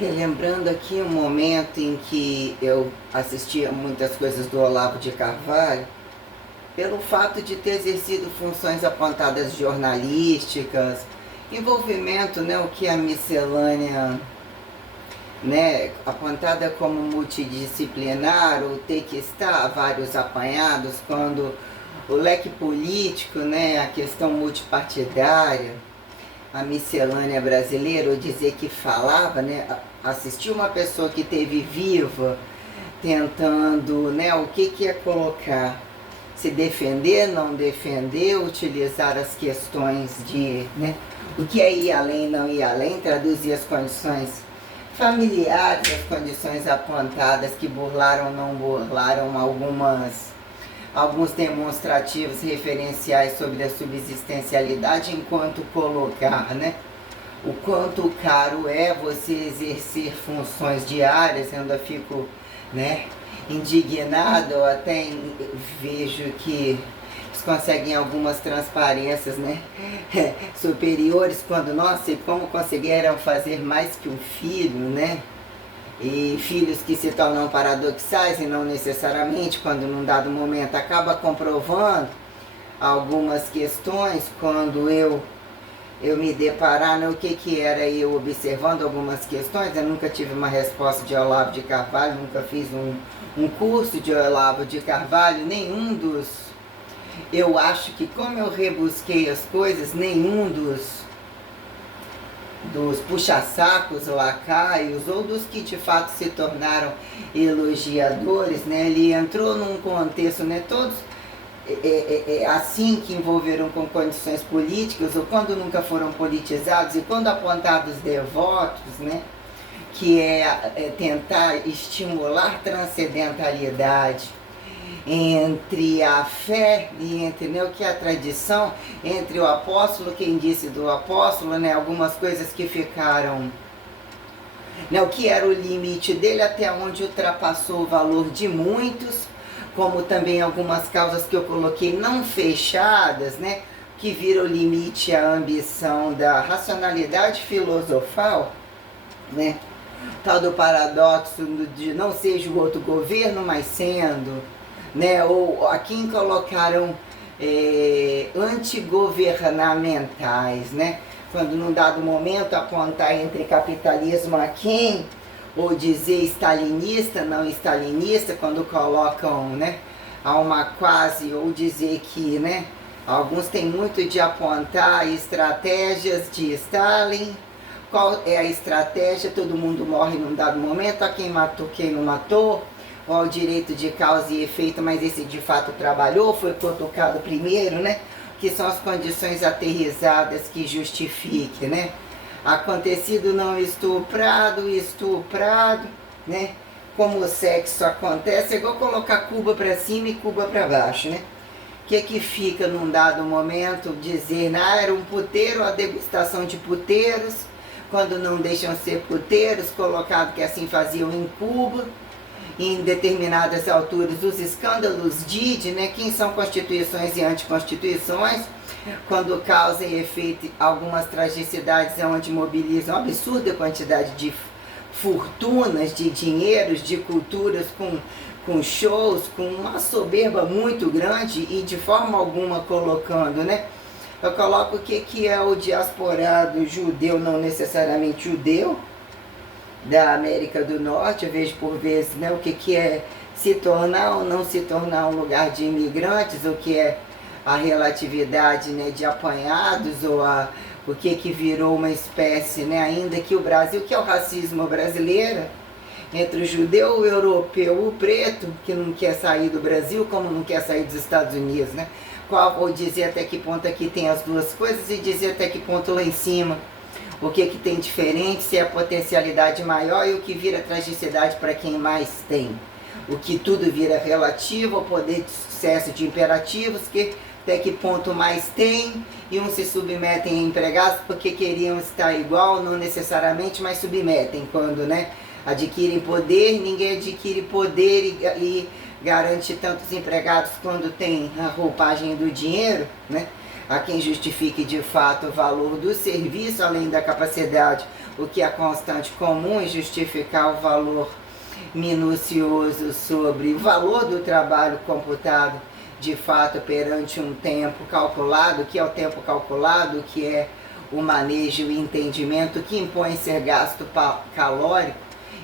Relembrando aqui um momento em que eu assistia muitas coisas do Olavo de Carvalho, pelo fato de ter exercido funções apontadas jornalísticas, envolvimento, né, o que a miscelânea, né, apontada como multidisciplinar, ou ter que estar vários apanhados, quando o leque político, né, a questão multipartidária, a miscelânea brasileira, ou dizer que falava, né, assistir uma pessoa que teve viva, tentando, né, o que é colocar, se defender, não defender, utilizar as questões de, né, o que é ir além, não ir além, traduzir as condições familiares, as condições apontadas que burlaram, não burlaram alguns demonstrativos referenciais sobre a subsistencialidade, enquanto colocar, né, o quanto caro é você exercer funções diárias. Eu ainda fico, né, indignado, ou até vejo que eles conseguem algumas transparências, né, superiores, quando, nossa, e como conseguiram fazer mais que um filho, né? E filhos que se tornam paradoxais e não necessariamente, quando num dado momento acaba comprovando algumas questões, quando eu me deparar no que era eu observando algumas questões. Eu nunca tive uma resposta de Olavo de Carvalho, nunca fiz um curso de Olavo de Carvalho, nenhum dos... Eu acho que como eu rebusquei as coisas, nenhum dos puxa-sacos, lacaios, ou dos que de fato se tornaram elogiadores, né? Ele entrou num contexto, né? Todos assim, que envolveram com condições políticas, ou quando nunca foram politizados, e quando apontados devotos, né? Que é tentar estimular transcendentalidade entre a fé e entre, né, o que é a tradição, entre o apóstolo, quem disse do apóstolo, né, algumas coisas que ficaram, né, o que era o limite dele, até onde ultrapassou o valor de muitos, como também algumas causas que eu coloquei não fechadas, né, que viram o limite à ambição da racionalidade filosofal, né, tal do paradoxo de não seja o outro governo, mas sendo, né, ou a quem colocaram antigovernamentais, né, quando num dado momento apontar entre capitalismo a quem, ou dizer stalinista, não stalinista, quando colocam, né, a uma quase, ou dizer que, né, alguns têm muito de apontar estratégias de Stalin. Qual é a estratégia? Todo mundo morre num dado momento, a quem matou, quem não matou, qual o direito de causa e efeito, mas esse de fato trabalhou, foi colocado primeiro, né? Que são as condições aterrizadas que justifiquem, né? Acontecido não estuprado, né? Como o sexo acontece, é igual colocar Cuba para cima e Cuba para baixo, né? O que fica num dado momento dizer, era um puteiro, a degustação de puteiros, quando não deixam ser puteiros, colocado que assim faziam em Cuba, em determinadas alturas, os escândalos Didi, né, quem são constituições e anticonstituições, quando causam efeito algumas tragicidades, onde mobilizam uma absurda quantidade de fortunas, de dinheiros, de culturas, com shows, com uma soberba muito grande, e de forma alguma colocando, né? Eu coloco o que é o diasporado judeu, não necessariamente judeu, da América do Norte. Eu vejo por vezes, né, o que é se tornar ou não se tornar um lugar de imigrantes, o que é a relatividade, né, de apanhados, ou o que virou uma espécie, né, ainda que o Brasil, que é o racismo brasileiro, entre o judeu, o europeu, o preto, que não quer sair do Brasil, como não quer sair dos Estados Unidos, né? Ou dizer até que ponto aqui tem as duas coisas, e dizer até que ponto lá em cima o que tem diferente, se é a potencialidade maior, e o que vira tragicidade para quem mais tem. O que tudo vira relativo ao poder de sucesso de imperativos, que até que ponto mais tem, e uns se submetem a empregados porque queriam estar igual, não necessariamente, mas submetem. Quando, né, adquirem poder, ninguém adquire poder e garante tantos empregados quando tem a roupagem do dinheiro, né? A quem justifique de fato o valor do serviço, além da capacidade o que é constante comum e justificar o valor minucioso sobre o valor do trabalho computado de fato perante um tempo calculado, que é o tempo calculado, que é o manejo e o entendimento que impõe ser gasto calórico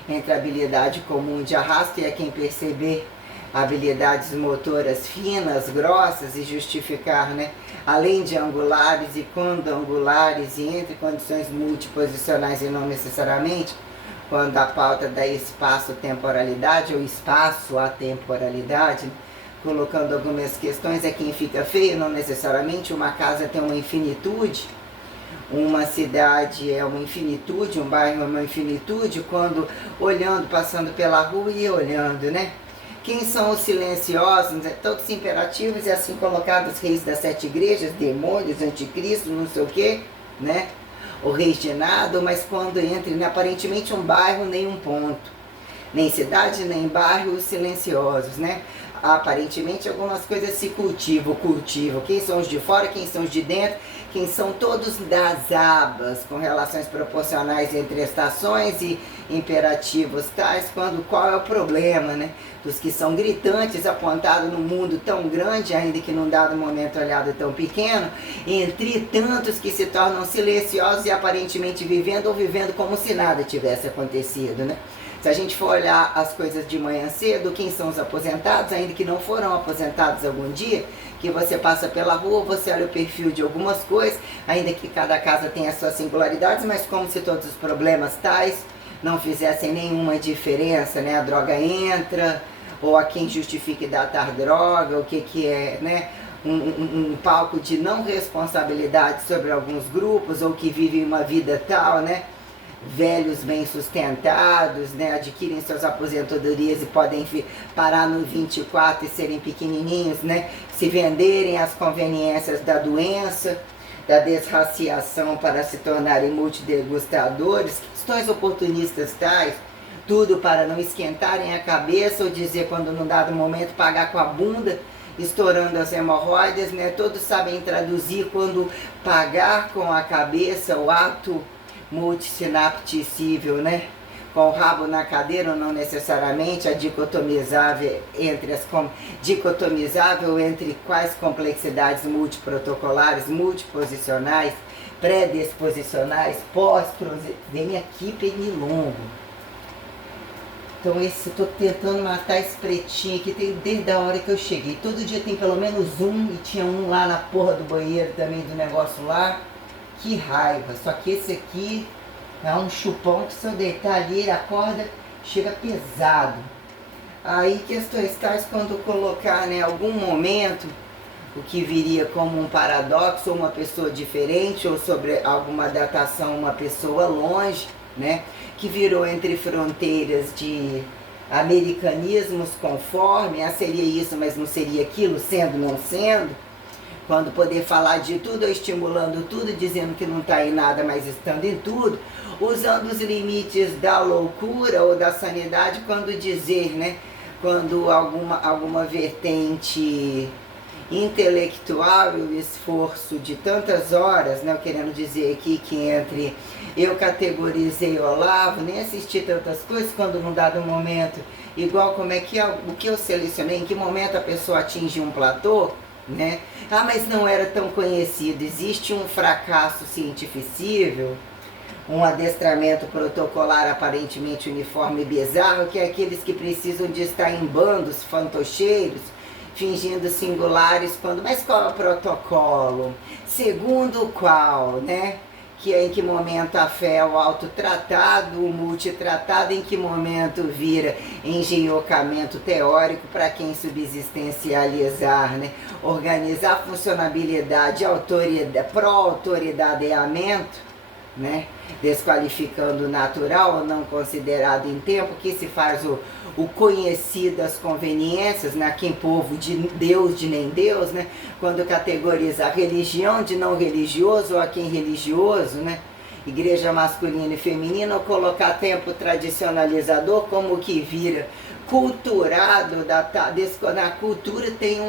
entre a habilidade comum de arrasto e a quem perceber habilidades motoras finas, grossas e justificar, né, além de angulares e quadrangulares e entre condições multiposicionais e não necessariamente, quando a pauta da espaço-temporalidade ou espaço-atemporalidade, né, colocando algumas questões, é quem fica feio, não necessariamente. Uma casa tem uma infinitude, uma cidade é uma infinitude, um bairro é uma infinitude, quando olhando, passando pela rua e olhando, né? Quem são os silenciosos, todos imperativos e assim colocados, reis das 7 igrejas, demônios, anticristo, não sei o que, né? O reis de nada, mas quando entra aparentemente um bairro, nem um ponto, nem cidade, nem bairro, os silenciosos, né? Aparentemente algumas coisas se cultivam, quem são os de fora, quem são os de dentro, quem são todos das abas, com relações proporcionais entre estações e imperativos tais, qual é o problema, né? Dos que são gritantes, apontados no mundo tão grande, ainda que num dado momento olhado tão pequeno, entre tantos que se tornam silenciosos e aparentemente vivendo ou vivendo como se nada tivesse acontecido, né? Se a gente for olhar as coisas de manhã cedo, quem são os aposentados, ainda que não foram aposentados algum dia, que você passa pela rua, você olha o perfil de algumas coisas, ainda que cada casa tenha as suas singularidades, mas como se todos os problemas tais não fizessem nenhuma diferença, né? A droga entra, ou a quem justifique datar droga, o que é, né? Um palco de não responsabilidade sobre alguns grupos, ou que vivem uma vida tal, né? Velhos bem sustentados, né, adquirem suas aposentadorias e podem parar no 24 e serem pequenininhos, né, se venderem às conveniências da doença, da desraciação para se tornarem multidegustadores, questões oportunistas tais, tudo para não esquentarem a cabeça ou dizer quando num dado momento pagar com a bunda, estourando as hemorroidas, né, todos sabem traduzir quando pagar com a cabeça, o ato multissinapticível, né? Com o rabo na cadeira ou não necessariamente, a dicotomizável entre quais complexidades multiprotocolares, multiposicionais, predisposicionais, vem aqui pernilongo. Então estou tentando matar esse pretinho aqui desde a hora que eu cheguei. Todo dia tem pelo menos um, e tinha um lá na porra do banheiro também do negócio lá. Que raiva, só que esse aqui é um chupão que se eu deitar ali, ele acorda, chega pesado. Aí questões tais quando colocar, né, algum momento, o que viria como um paradoxo, ou uma pessoa diferente, ou sobre alguma datação, uma pessoa longe, né, que virou entre fronteiras de americanismos conforme, seria isso, mas não seria aquilo, sendo, não sendo. Quando poder falar de tudo, ou estimulando tudo, dizendo que não está em nada, mas estando em tudo, usando os limites da loucura ou da sanidade, quando dizer, né, quando alguma vertente intelectual e o esforço de tantas horas, né, eu querendo dizer aqui que entre eu categorizei Olavo, nem assisti tantas coisas, quando num dado momento, igual como é que o que eu selecionei, em que momento a pessoa atinge um platô, né? Mas não era tão conhecido. Existe um fracasso cientificível, um adestramento protocolar aparentemente uniforme e bizarro, que é aqueles que precisam de estar em bandos fantocheiros, fingindo singulares, mas qual é o protocolo? Segundo o qual, né? Que é em que momento a fé é o autotratado, o multitratado, em que momento vira engenhocamento teórico para quem subsistencializar, né? Organizar funcionabilidade, pró-autoridadeamento, né? Desqualificando o natural ou não considerado em tempo, que se faz o conhecido das conveniências, né? Quem povo de Deus, de nem Deus, né? Quando categoriza a religião de não religioso ou a quem religioso, né? Igreja masculina e feminina, ou colocar tempo tradicionalizador como que vira culturado, na cultura tem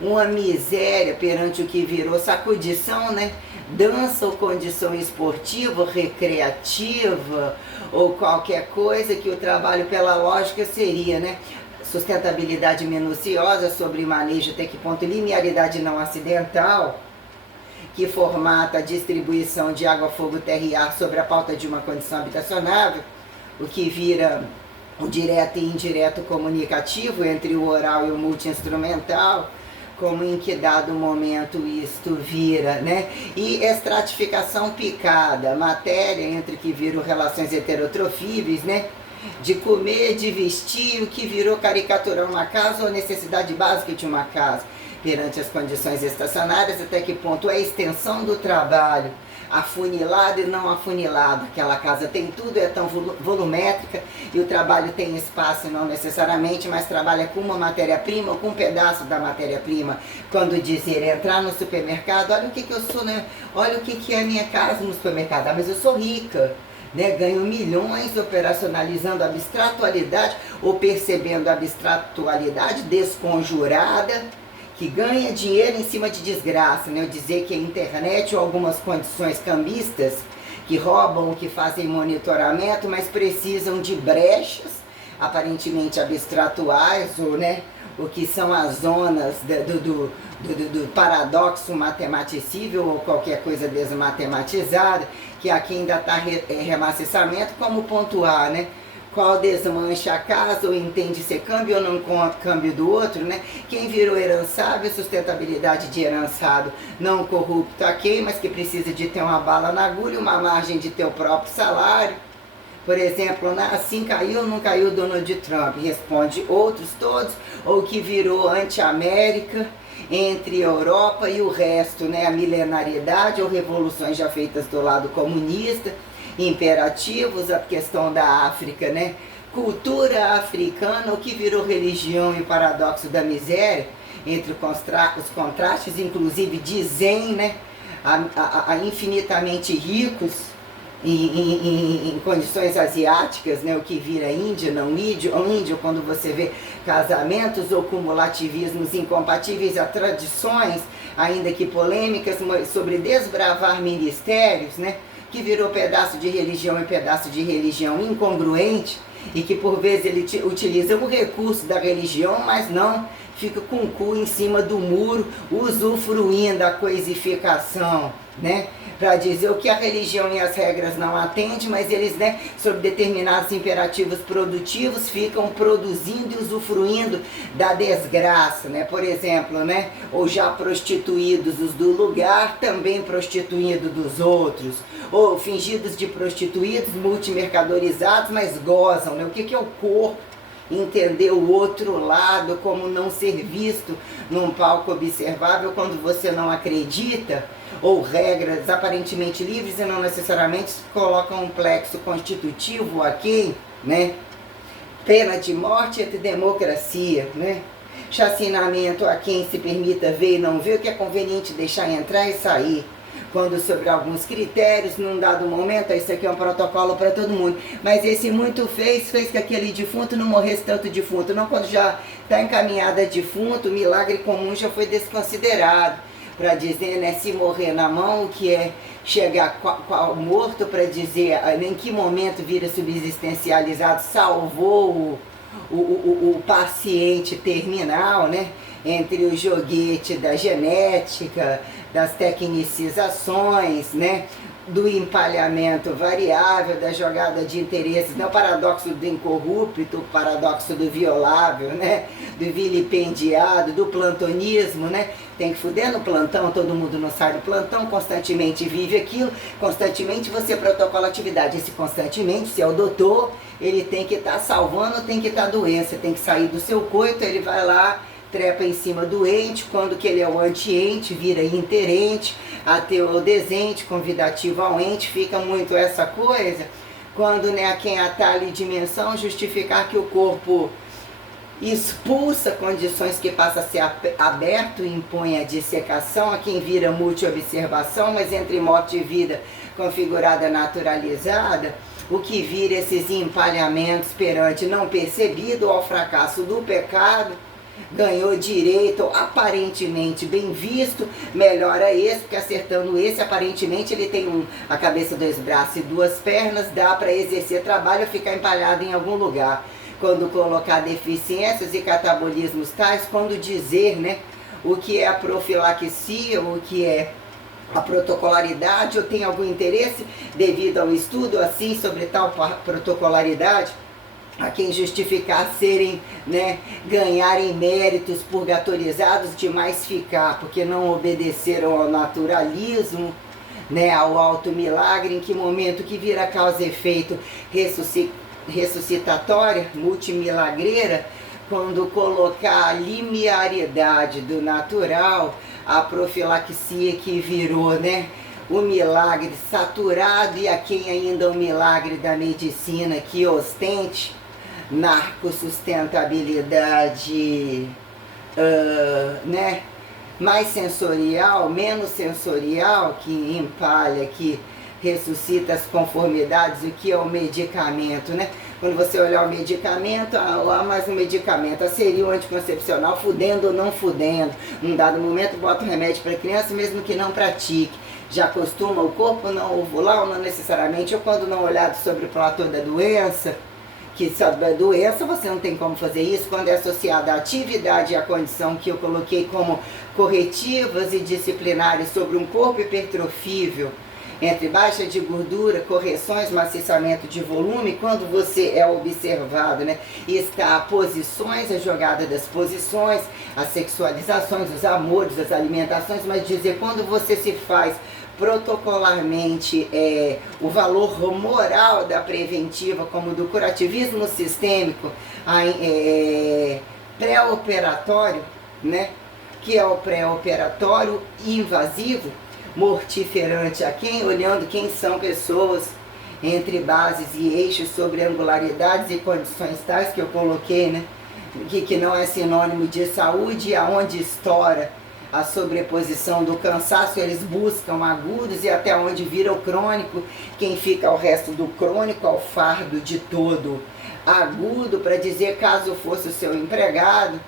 uma miséria perante o que virou sacudição, né? dança ou condição esportiva, recreativa, ou qualquer coisa que o trabalho pela lógica seria, né? Sustentabilidade minuciosa sobre manejo até que ponto, linearidade não acidental, que formata a distribuição de água, fogo, terra e ar sobre a pauta de uma condição habitacionável, o que vira o direto e indireto comunicativo entre o oral e o multi-instrumental, como em que dado momento isto vira, né? E estratificação picada, matéria entre que viram relações heterotrofíveis, né? De comer, de vestir, o que virou caricaturar uma casa ou necessidade básica de uma casa, perante as condições estacionárias, até que ponto é a extensão do trabalho, afunilado e não afunilado. Aquela casa tem tudo, é tão volumétrica, e o trabalho tem espaço e não necessariamente, mas trabalha com uma matéria-prima ou com um pedaço da matéria-prima. Quando dizer entrar no supermercado, olha o que eu sou, né? Olha o que é a minha casa no supermercado. Ah, mas eu sou rica, né? Ganho milhões operacionalizando a abstratualidade ou percebendo a abstratualidade desconjurada, que ganha dinheiro em cima de desgraça, né? Eu dizer que a internet ou algumas condições cambistas que roubam, que fazem monitoramento, mas precisam de brechas aparentemente abstratuais, ou, né, o que são as zonas do paradoxo matematicível ou qualquer coisa desmatematizada, que aqui ainda está remaciçamento, como pontuar, né? Qual desmancha a casa ou entende ser câmbio ou não com câmbio do outro, né? Quem virou herançável, sustentabilidade de herançado, não corrupto a quem, mas que precisa de ter uma bala na agulha, uma margem de ter o próprio salário. Por exemplo, né? Assim caiu ou não caiu Donald Trump? Responde outros todos, ou que virou anti-América entre a Europa e o resto, né? A milenariedade ou revoluções já feitas do lado comunista, imperativos, a questão da África, né? Cultura africana, o que virou religião e paradoxo da miséria, entre os contrastes, inclusive de Zen, né? A infinitamente ricos em condições asiáticas, né? O que vira Índia, não índio, ou índio, quando você vê casamentos ou cumulativismos incompatíveis a tradições, ainda que polêmicas, sobre desbravar ministérios, né? Que virou pedaço de religião e pedaço de religião incongruente, e que por vezes ele utiliza o recurso da religião, mas não fica com o cu em cima do muro, usufruindo da coisificação, né? Para dizer o que a religião e as regras não atendem, mas eles, né, sob determinados imperativos produtivos, ficam produzindo e usufruindo da desgraça, né? Por exemplo, né? Ou já prostituídos os do lugar, também prostituindo dos outros, ou fingidos de prostituídos, multimercadorizados, mas gozam, né? O que é o corpo? Entender o outro lado, como não ser visto num palco observável quando você não acredita, ou regras aparentemente livres e não necessariamente colocam um plexo constitutivo a quem, né? Pena de morte entre democracia, né? Chacinamento a quem se permita ver e não ver o que é conveniente deixar entrar e sair, quando sobre alguns critérios, num dado momento, isso aqui é um protocolo para todo mundo, mas esse muito fez que aquele defunto não morresse tanto defunto, não quando já está encaminhada defunto, o milagre comum já foi desconsiderado, para dizer, né, se morrer na mão, o que é chegar qual morto, para dizer em que momento vira subsistencializado, salvou o paciente terminal, né? Entre o joguete da genética, das tecnicizações, né? Do empalhamento variável, da jogada de interesses, né? O paradoxo do incorrupto, o paradoxo do violável, né? Do vilipendiado, do plantonismo, né? Tem que fuder no plantão, todo mundo não sai do plantão, constantemente vive aquilo, constantemente você protocola atividade. Esse constantemente, se é o doutor, ele tem que estar salvando, tem que estar doença, tem que sair do seu coito, ele vai lá, trepa em cima do ente, quando que ele é o anti-ente, vira interente, ateu ou desente, convidativo ao ente, fica muito essa coisa, quando, né, a quem atalha dimensão, justificar que o corpo expulsa condições que passa a ser aberto e impõe a dissecação, a quem vira multi-observação, mas entre morte e vida configurada naturalizada, o que vira esses empalhamentos perante não percebido ao fracasso do pecado, ganhou direito, aparentemente bem visto, melhora esse, porque acertando esse, aparentemente ele tem a cabeça, 2 braços e 2 pernas, dá para exercer trabalho ou ficar empalhado em algum lugar. Quando colocar deficiências e catabolismos tais, quando dizer, né, o que é a profilaxia, o que é a protocolaridade, ou tem algum interesse devido ao estudo assim sobre tal protocolaridade, a quem justificar serem, né, ganharem méritos purgatorizados de mais ficar, porque não obedeceram ao naturalismo, né, ao alto milagre, em que momento que vira causa e efeito ressuscitatória, multimilagreira, quando colocar a linearidade do natural, a profilaxia que virou, né, o milagre saturado, e a quem ainda o milagre da medicina que ostente narcosustentabilidade, né, mais sensorial, menos sensorial, que empalha, que ressuscita as conformidades, o que é o medicamento, né? Quando você olhar o medicamento, mas o medicamento seria o anticoncepcional, fudendo ou não fudendo. Num dado momento, bota o remédio para a criança, mesmo que não pratique. Já acostuma o corpo não ovular, ou não necessariamente, ou quando não olhado sobre o platô da doença, que sabe a doença, você não tem como fazer isso quando é associada à atividade e à condição que eu coloquei como corretivas e disciplinares sobre um corpo hipertrofível, entre baixa de gordura, correções, maciçamento de volume, quando você é observado, né, e está a posições, a jogada das posições, as sexualizações, os amores, as alimentações, mas dizer quando você se faz protocolarmente o valor moral da preventiva, como do curativismo sistêmico, pré-operatório, né, que é o pré-operatório invasivo, mortiferante a quem? Olhando quem são pessoas entre bases e eixos sobre angularidades e condições tais que eu coloquei, né, que não é sinônimo de saúde, aonde estoura a sobreposição do cansaço, eles buscam agudos, e até onde vira o crônico, quem fica ao resto do crônico, ao fardo de todo agudo, para dizer, caso fosse o seu empregado,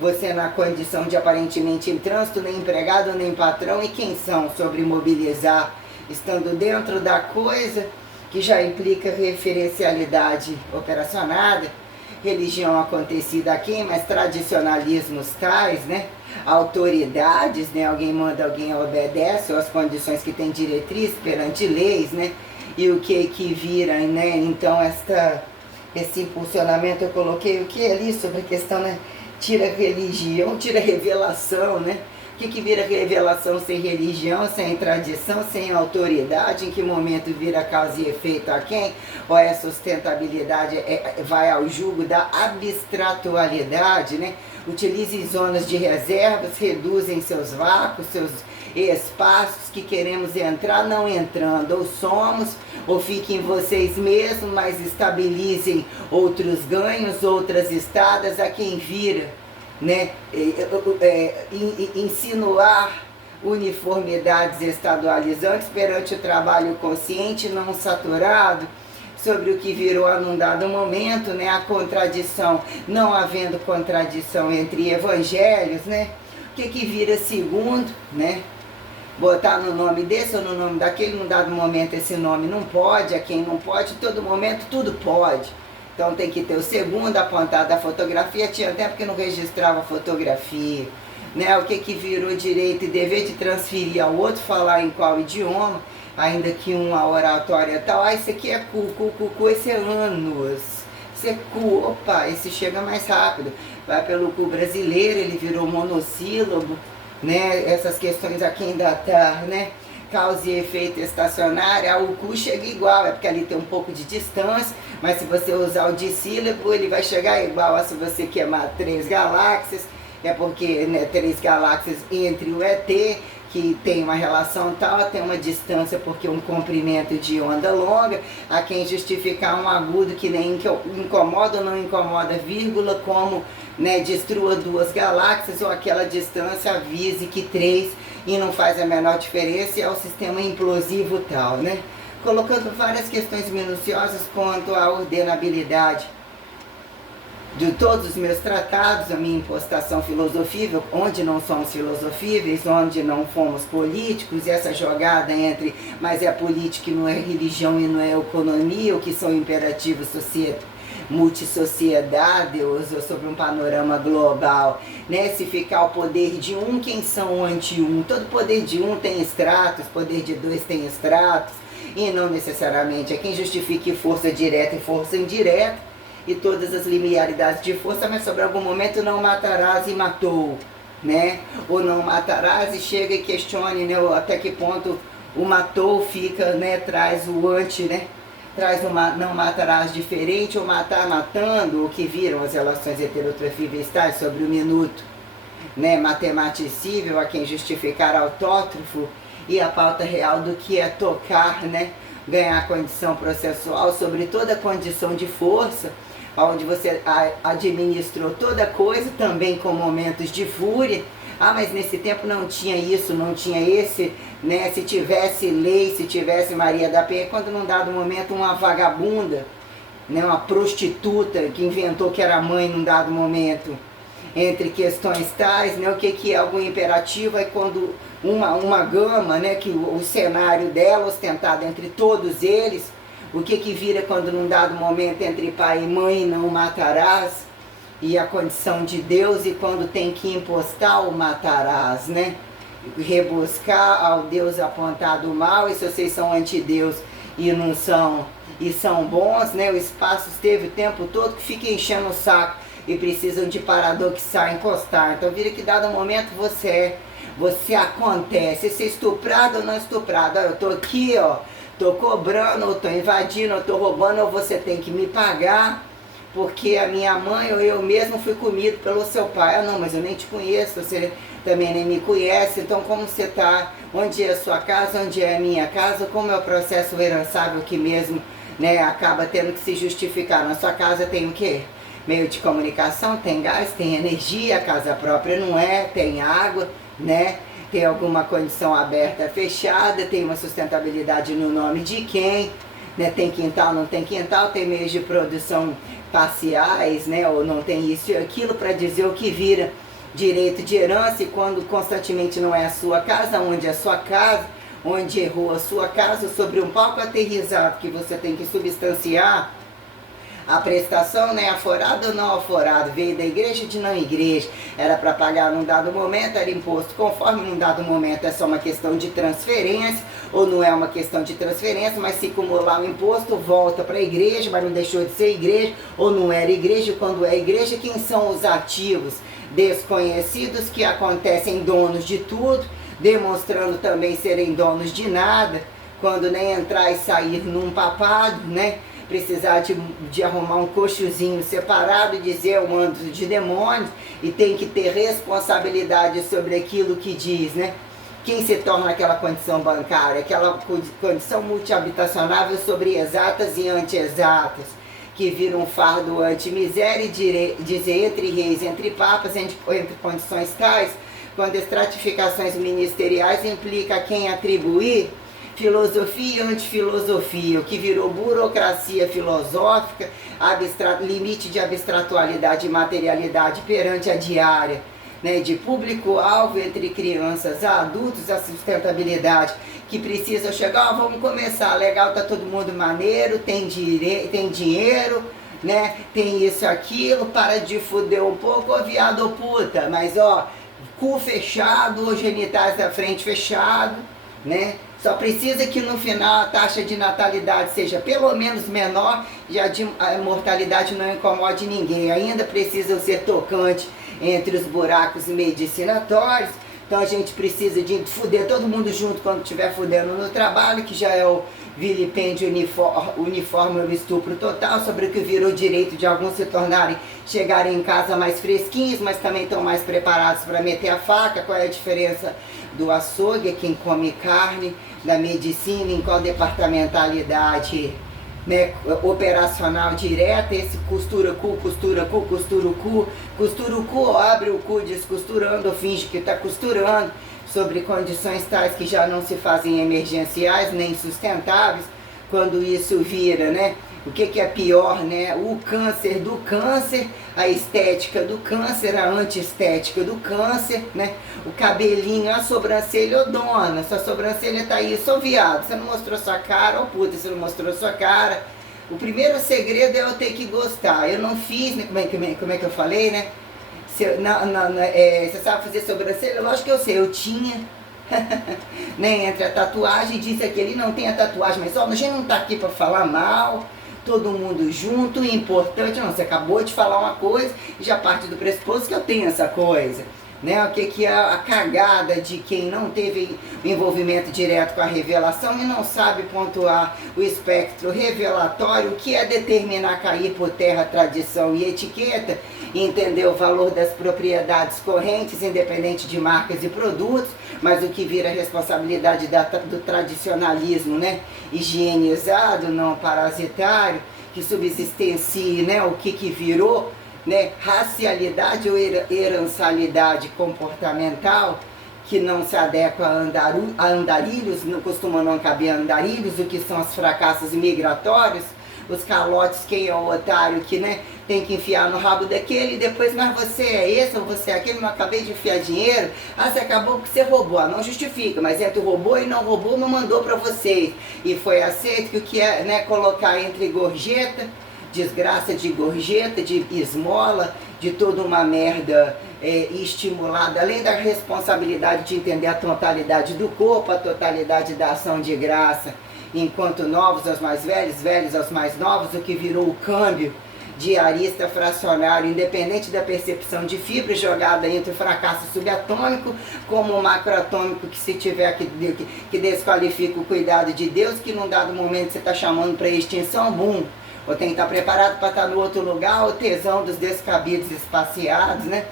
você na condição de aparentemente em trânsito, nem empregado, nem patrão, e quem são sobre mobilizar, estando dentro da coisa, que já implica referencialidade operacionada, religião acontecida aqui, mas tradicionalismos tais, né, autoridades, né, alguém manda, alguém obedece, ou as condições que tem diretriz perante leis, né, e o que vira, né, então esse impulsionamento eu coloquei o que ali sobre a questão, né, tira religião, tira revelação, né? O que vira revelação sem religião, sem tradição, sem autoridade? Em que momento vira causa e efeito a quem? Ou é sustentabilidade, vai ao jugo da abstratualidade, né? Utilize zonas de reservas, reduzem seus vácuos, seus espaços que queremos entrar, não entrando, ou somos, ou fiquem vocês mesmos, mas estabilizem outros ganhos, outras estadas, a quem vira, né, insinuar uniformidades estadualizantes perante o trabalho consciente não saturado, sobre o que virou num dado momento, né, a contradição, não havendo contradição entre evangelhos, né, o que vira segundo, né, botar no nome desse ou no nome daquele, num dado momento esse nome não pode, a quem não pode, todo momento tudo pode. Então tem que ter o segundo apontado da fotografia, tinha tempo que não registrava fotografia, né? O que virou direito e dever de transferir ao outro, falar em qual idioma, ainda que uma oratória tal, isso aqui é cu, esse é anos, esse é cu, opa, esse chega mais rápido, vai pelo cu brasileiro, ele virou monossílabo, né? Essas questões aqui ainda tá, né? Causa e efeito estacionário, o cu chega igual, é porque ali tem um pouco de distância, mas se você usar o dissílabo, ele vai chegar igual a se você queimar 3 galáxias, é porque, né, 3 galáxias entre o ET, que tem uma relação tal, tem uma distância porque um comprimento de onda longa, a quem justificar um agudo que nem incomoda ou não incomoda, vírgula, como, né, destrua 2 galáxias, ou aquela distância avise que 3 e não faz a menor diferença, e é o sistema implosivo tal, né? Colocando várias questões minuciosas quanto à ordenabilidade de todos os meus tratados, a minha impostação filosofível, onde não somos filosofíveis, onde não fomos políticos, e essa jogada entre, mas é política e não é religião e não é economia, o que são imperativos multissociedade, ou sobre um panorama global, né? Se ficar o poder de um, quem são o anti-um? Todo poder de um tem estratos, poder de dois tem estratos, e não necessariamente é quem justifique força direta e força indireta, e todas as linearidades de força, mas sobre algum momento não matarás e matou, né? Ou não matarás e chega e questione, né, até que ponto o matou fica, né, traz o anti, né? Traz uma não matarás diferente, ou matar matando, o que viram as relações heterotrofíveis tais sobre o minuto, né, matematicível, a quem justificar autótrofo, e a pauta real do que é tocar, né, ganhar condição processual sobre toda a condição de força, onde você administrou toda coisa, também com momentos de fúria. Ah, mas nesse tempo não tinha isso, não tinha esse, né? Se tivesse lei, se tivesse Maria da Penha, quando num dado momento uma vagabunda, né, uma prostituta que inventou que era mãe num dado momento, entre questões tais, né, o que é algum imperativo é quando uma gama, né, que o cenário dela, ostentado entre todos eles, o que vira quando num dado momento entre pai e mãe não matarás, e a condição de Deus, e quando tem que impostar o matarás, né? Rebuscar ao Deus apontado mal, e se vocês são anti-Deus e não são, e são bons, né? O espaço esteve o tempo todo que fica enchendo o saco e precisam de paradoxar, encostar. Então vira que dado momento você acontece, se estuprado ou não estuprado. Eu tô aqui, ó, tô cobrando, ou tô invadindo, ou tô roubando, ou você tem que me pagar, porque a minha mãe ou eu mesmo fui comido pelo seu pai. Ah, não, mas eu nem te conheço, você também nem me conhece, então como você tá? Onde é a sua casa, onde é a minha casa? Como é o processo herançável que mesmo, né, acaba tendo que se justificar? Na sua casa tem o quê? Meio de comunicação, tem gás, tem energia, a casa própria não é, tem água, né? Tem alguma condição aberta, fechada, tem uma sustentabilidade no nome de quem, né? Tem quintal, não tem quintal, tem meios de produção parciais, né? Ou não tem isso e aquilo, para dizer o que vira direito de herança, e quando constantemente não é a sua casa, onde é a sua casa, onde errou a sua casa, sobre um palco aterrissado que você tem que substanciar a prestação, né, aforado ou não aforado, veio da igreja de não igreja, era para pagar num dado momento, era imposto conforme, num dado momento é só uma questão de transferência, ou não é uma questão de transferência, mas se acumular o imposto, volta para a igreja, mas não deixou de ser igreja, ou não era igreja. Quando é igreja, quem são os ativos desconhecidos que acontecem donos de tudo, demonstrando também serem donos de nada, quando nem entrar e sair num papado, né? Precisar de arrumar um cochozinho separado e dizer é um antro de demônios, e tem que ter responsabilidade sobre aquilo que diz, né? Quem se torna aquela condição bancária, aquela condição multihabitacionável sobre exatas e anti-exatas, que vira um fardo anti-miséria, e dizer entre reis, entre papas, entre condições tais, quando estratificações ministeriais implica a quem atribuir filosofia e antifilosofia, o que virou burocracia filosófica, limite de abstratualidade e materialidade perante a diária, né, de público-alvo entre crianças a adultos, a sustentabilidade, que precisa chegar, vamos começar, legal, tá todo mundo maneiro, tem dinheiro, né, tem isso, aquilo, para de fuder um pouco, ô viado ou puta, mas ó, cu fechado, ou genitais da frente fechado, né? Só precisa que no final a taxa de natalidade seja pelo menos menor, e a mortalidade não incomode ninguém. Ainda precisam ser tocantes entre os buracos medicinatórios. Então a gente precisa de fuder todo mundo junto quando estiver fudendo no trabalho, que já é o vilipêndio uniforme, o estupro total, sobre o que virou direito de alguns se chegarem em casa mais fresquinhos, mas também estão mais preparados para meter a faca. Qual é a diferença do açougue, quem come carne, da medicina, em qual departamentalidade, né, operacional direta, esse costura o cu, costura o cu, abre o cu descosturando, ou finge que está costurando, sobre condições tais que já não se fazem emergenciais nem sustentáveis, quando isso vira, né, O que é pior, né? O câncer do câncer, a estética do câncer, a antiestética do câncer, né? O cabelinho, a sobrancelha, ô dona, sua sobrancelha tá aí, sou viado, você não mostrou sua cara, ô puta, você não mostrou sua cara. O primeiro segredo é eu ter que gostar. Eu não fiz, né? Como é que eu falei, né? Você sabe fazer sobrancelha? Lógico que eu sei, eu tinha. Né? Entre a tatuagem, disse aquele não tem a tatuagem, mas ó, a gente não tá aqui pra falar mal, todo mundo junto, importante, não, você acabou de falar uma coisa e já parte do pressuposto que eu tenho essa coisa. Né? O que é a cagada de quem não teve envolvimento direto com a revelação e não sabe pontuar o espectro revelatório, que é determinar cair por terra tradição e etiqueta, e entender o valor das propriedades correntes, independente de marcas e produtos, mas o que vira responsabilidade do tradicionalismo, né? Higienizado, não parasitário, que subsistencie, né? O que virou, né? Racialidade ou herançalidade comportamental, que não se adequa a andarilhos, não costuma não caber andarilhos, o que são os fracassos migratórios, os calotes, quem é o otário que, né, tem que enfiar no rabo daquele e depois, mas você é esse ou você é aquele, não acabei de enfiar dinheiro, você acabou porque você roubou, não justifica, mas entre roubou e não roubou, não mandou para vocês, e foi aceito que o que é, né, colocar entre gorjeta, desgraça de gorjeta, de esmola, de toda uma merda estimulada, além da responsabilidade de entender a totalidade do corpo, a totalidade da ação de graça, enquanto novos aos mais velhos, velhos aos mais novos, o que virou o câmbio diarista fracionário, independente da percepção de fibra jogada entre o fracasso subatômico como o macroatômico, que se tiver que desqualifica o cuidado de Deus, que num dado momento você está chamando para extinção, bum, ou tem que estar preparado para estar no outro lugar, o tesão dos descabidos espaciados, né?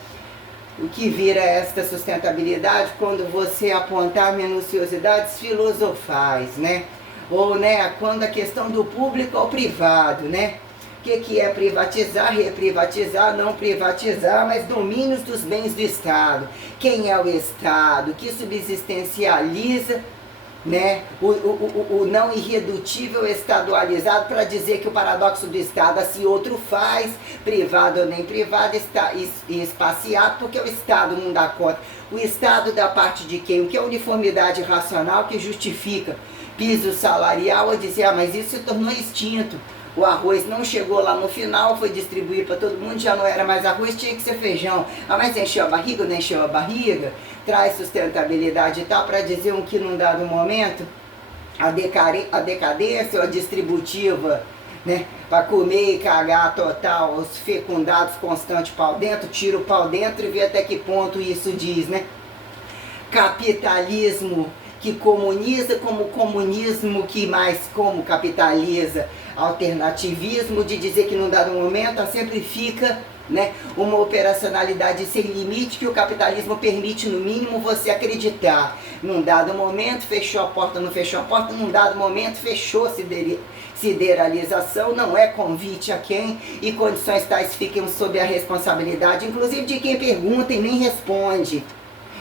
O que vira esta sustentabilidade quando você apontar minuciosidades filosofais, né? Ou, né, quando a questão do público ao privado, né? O que é privatizar, reprivatizar, não privatizar, mas domínios dos bens do Estado. Quem é o Estado? Que subsistencializa, né, o não irredutível estadualizado, para dizer que o paradoxo do Estado, assim outro faz, privado ou nem privado, está espaciado, porque o Estado não dá conta. O Estado da parte de quem? O que é uniformidade racional que justifica piso salarial, a dizer, mas isso se tornou extinto. O arroz não chegou lá no final, foi distribuído para todo mundo, já não era mais arroz, tinha que ser feijão. Mas encheu a barriga ou não encheu a barriga? Traz sustentabilidade e tal, para dizer que num dado momento, a decadência ou a distributiva, né, para comer e cagar total, os fecundados constante pau dentro, tira o pau dentro e vê até que ponto isso diz, né? Capitalismo que comuniza como comunismo que mais como capitaliza, alternativismo de dizer que num dado momento sempre fica, né, uma operacionalidade sem limite que o capitalismo permite no mínimo você acreditar. Num dado momento fechou a porta, não fechou a porta, num dado momento fechou sideralização, não é convite a quem, e condições tais ficam sob a responsabilidade, inclusive de quem pergunta e nem responde.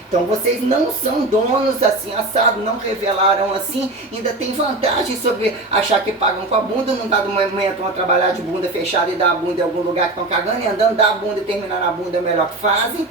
Então vocês não são donos assim, assado, não revelaram assim, ainda tem vantagem sobre achar que pagam com a bunda, num dado momento vão trabalhar de bunda fechada e dar a bunda em algum lugar que estão cagando, e andando, dar a bunda e terminar na bunda é o melhor que fazem.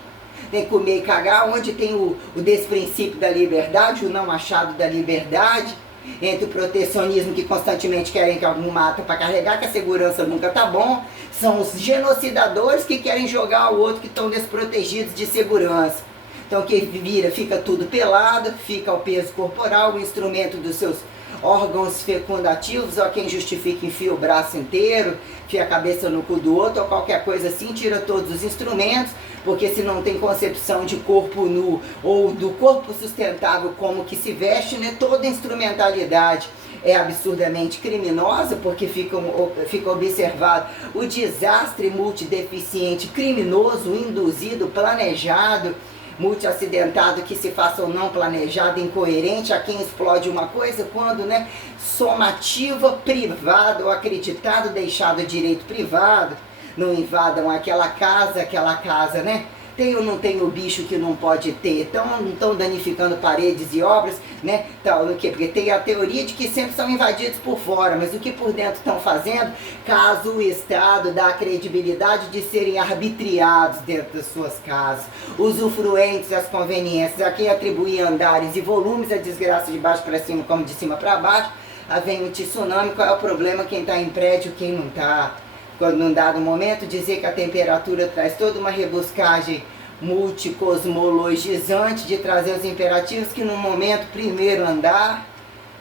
Tem que comer e cagar, onde tem o desprincípio da liberdade, o não achado da liberdade, entre o protecionismo que constantemente querem que algum mata para carregar, que a segurança nunca tá bom, são os genocidadores que querem jogar o outro que estão desprotegidos de segurança. Então que vira, fica tudo pelado, fica o peso corporal, o instrumento dos seus órgãos fecundativos, ou quem justifica enfia o braço inteiro, enfia a cabeça no cu do outro, ou qualquer coisa assim, tira todos os instrumentos, porque se não tem concepção de corpo nu, ou do corpo sustentável como que se veste, né, toda instrumentalidade é absurdamente criminosa, porque fica observado o desastre multideficiente, criminoso, induzido, planejado, multiacidentado, que se faça ou não planejado, incoerente, a quem explode uma coisa, quando, né, somativa, privado ou acreditado, deixado direito privado, não invadam aquela casa, né, Tem ou não tem o bicho que não pode ter? Não estão danificando paredes e obras, né? Então, o quê? Porque tem a teoria de que sempre são invadidos por fora, mas o que por dentro estão fazendo, caso o Estado dá a credibilidade de serem arbitriados dentro das suas casas, usufruentes às conveniências, a quem atribuir andares e volumes, a desgraça de baixo para cima como de cima para baixo, aí vem o tsunami. Qual é o problema? Quem está em prédio, quem não está. Quando num dado momento dizer que a temperatura traz toda uma rebuscagem multicosmologizante de trazer os imperativos que no momento primeiro andar,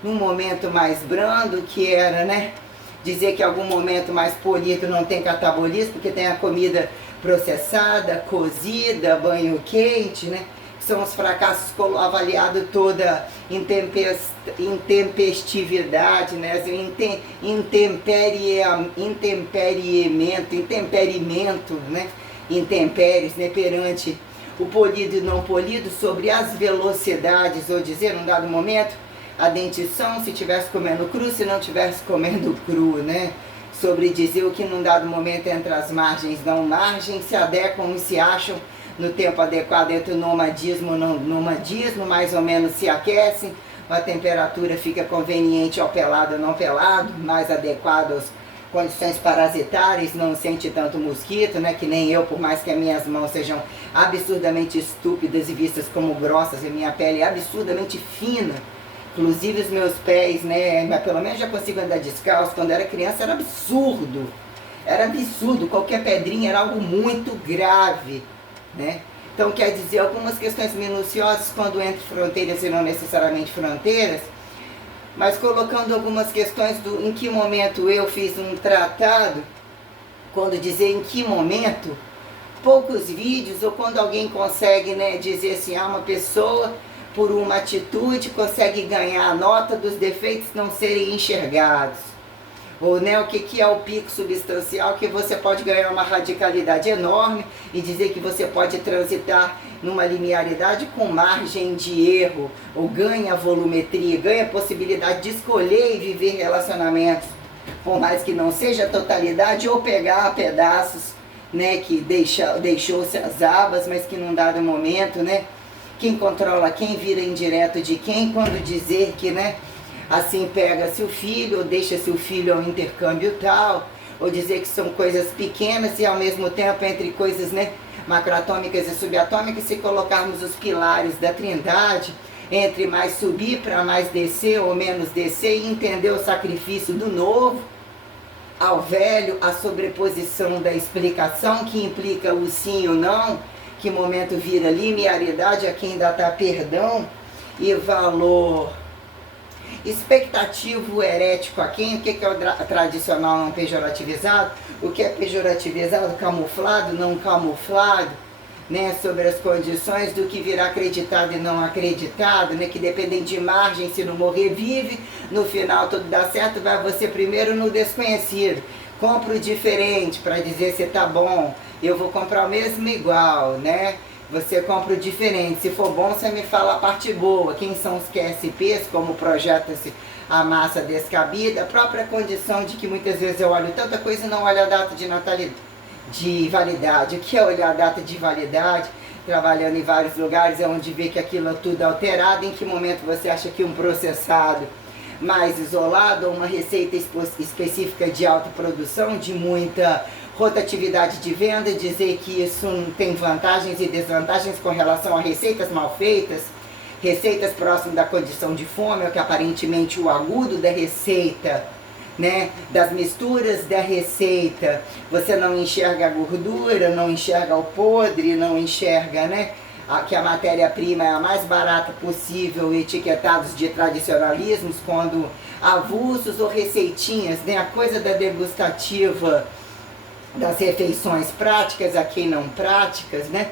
num momento mais brando, que era, né, dizer que algum momento mais polido não tem catabolismo, porque tem a comida processada, cozida, banho quente, né? São os fracassos avaliados toda intempestividade, né? Intemperimento, né? Intempéries, né? Perante o polido e não polido, sobre as velocidades, ou dizer, num dado momento, a dentição, se estivesse comendo cru, se não estivesse comendo cru, né? Sobre dizer o que num dado momento entre as margens não margens, se adequam e se acham no tempo adequado entre o nomadismo e não nomadismo, mais ou menos se aquecem, a temperatura fica conveniente ao pelado ou não pelado, mais adequado às condições parasitárias, não sente tanto mosquito, né, que nem eu, por mais que as minhas mãos sejam absurdamente estúpidas e vistas como grossas, e minha pele é absurdamente fina, inclusive os meus pés, né, mas pelo menos já consigo andar descalço. Quando era criança era absurdo, qualquer pedrinha era algo muito grave, né? Então, quer dizer, algumas questões minuciosas quando entre fronteiras e não necessariamente fronteiras, mas colocando algumas questões do em que momento eu fiz um tratado, quando dizer em que momento, poucos vídeos, ou quando alguém consegue, né, dizer assim, uma pessoa, por uma atitude, consegue ganhar a nota dos defeitos não serem enxergados. Ou, né, o que é o pico substancial, que você pode ganhar uma radicalidade enorme e dizer que você pode transitar numa linearidade com margem de erro, ou ganha volumetria, ganha possibilidade de escolher e viver relacionamentos, por mais que não seja a totalidade, ou pegar pedaços, né, que deixou-se as abas, mas que num dado momento, né, quem controla quem vira indireto de quem, quando dizer que, né, assim pega-se o filho, ou deixa-se o filho ao intercâmbio tal, ou dizer que são coisas pequenas e ao mesmo tempo entre coisas, né, macroatômicas e subatômicas, se colocarmos os pilares da trindade, entre mais subir para mais descer ou menos descer, e entender o sacrifício do novo ao velho, a sobreposição da explicação, que implica o sim ou não, que momento vira linearidade, a quem dá perdão, e valor expectativo herético a quem, o que é o tradicional não pejorativizado, o que é pejorativizado, camuflado, não camuflado, né, sobre as condições do que virá acreditado e não acreditado, né, que dependem de margem, se não morrer vive, no final tudo dá certo, vai você primeiro no desconhecido, compra o diferente para dizer se tá bom, eu vou comprar o mesmo igual, né? Você compra o diferente, se for bom você me fala a parte boa, quem são os QSPs, como projeta-se a massa descabida, a própria condição de que muitas vezes eu olho tanta coisa e não olho a data de validade. O que é olhar a data de validade? Trabalhando em vários lugares é onde vê que aquilo é tudo alterado, em que momento você acha que um processado mais isolado, ou uma receita específica de autoprodução, de muita rotatividade de venda, dizer que isso tem vantagens e desvantagens com relação a receitas mal feitas, receitas próximas da condição de fome, que aparentemente o agudo da receita, né, das misturas da receita, você não enxerga a gordura, não enxerga o podre, não enxerga, né, que a matéria-prima é a mais barata possível, etiquetados de tradicionalismos, quando avulsos ou receitinhas, né, a coisa da degustativa das refeições práticas a quem não práticas, né?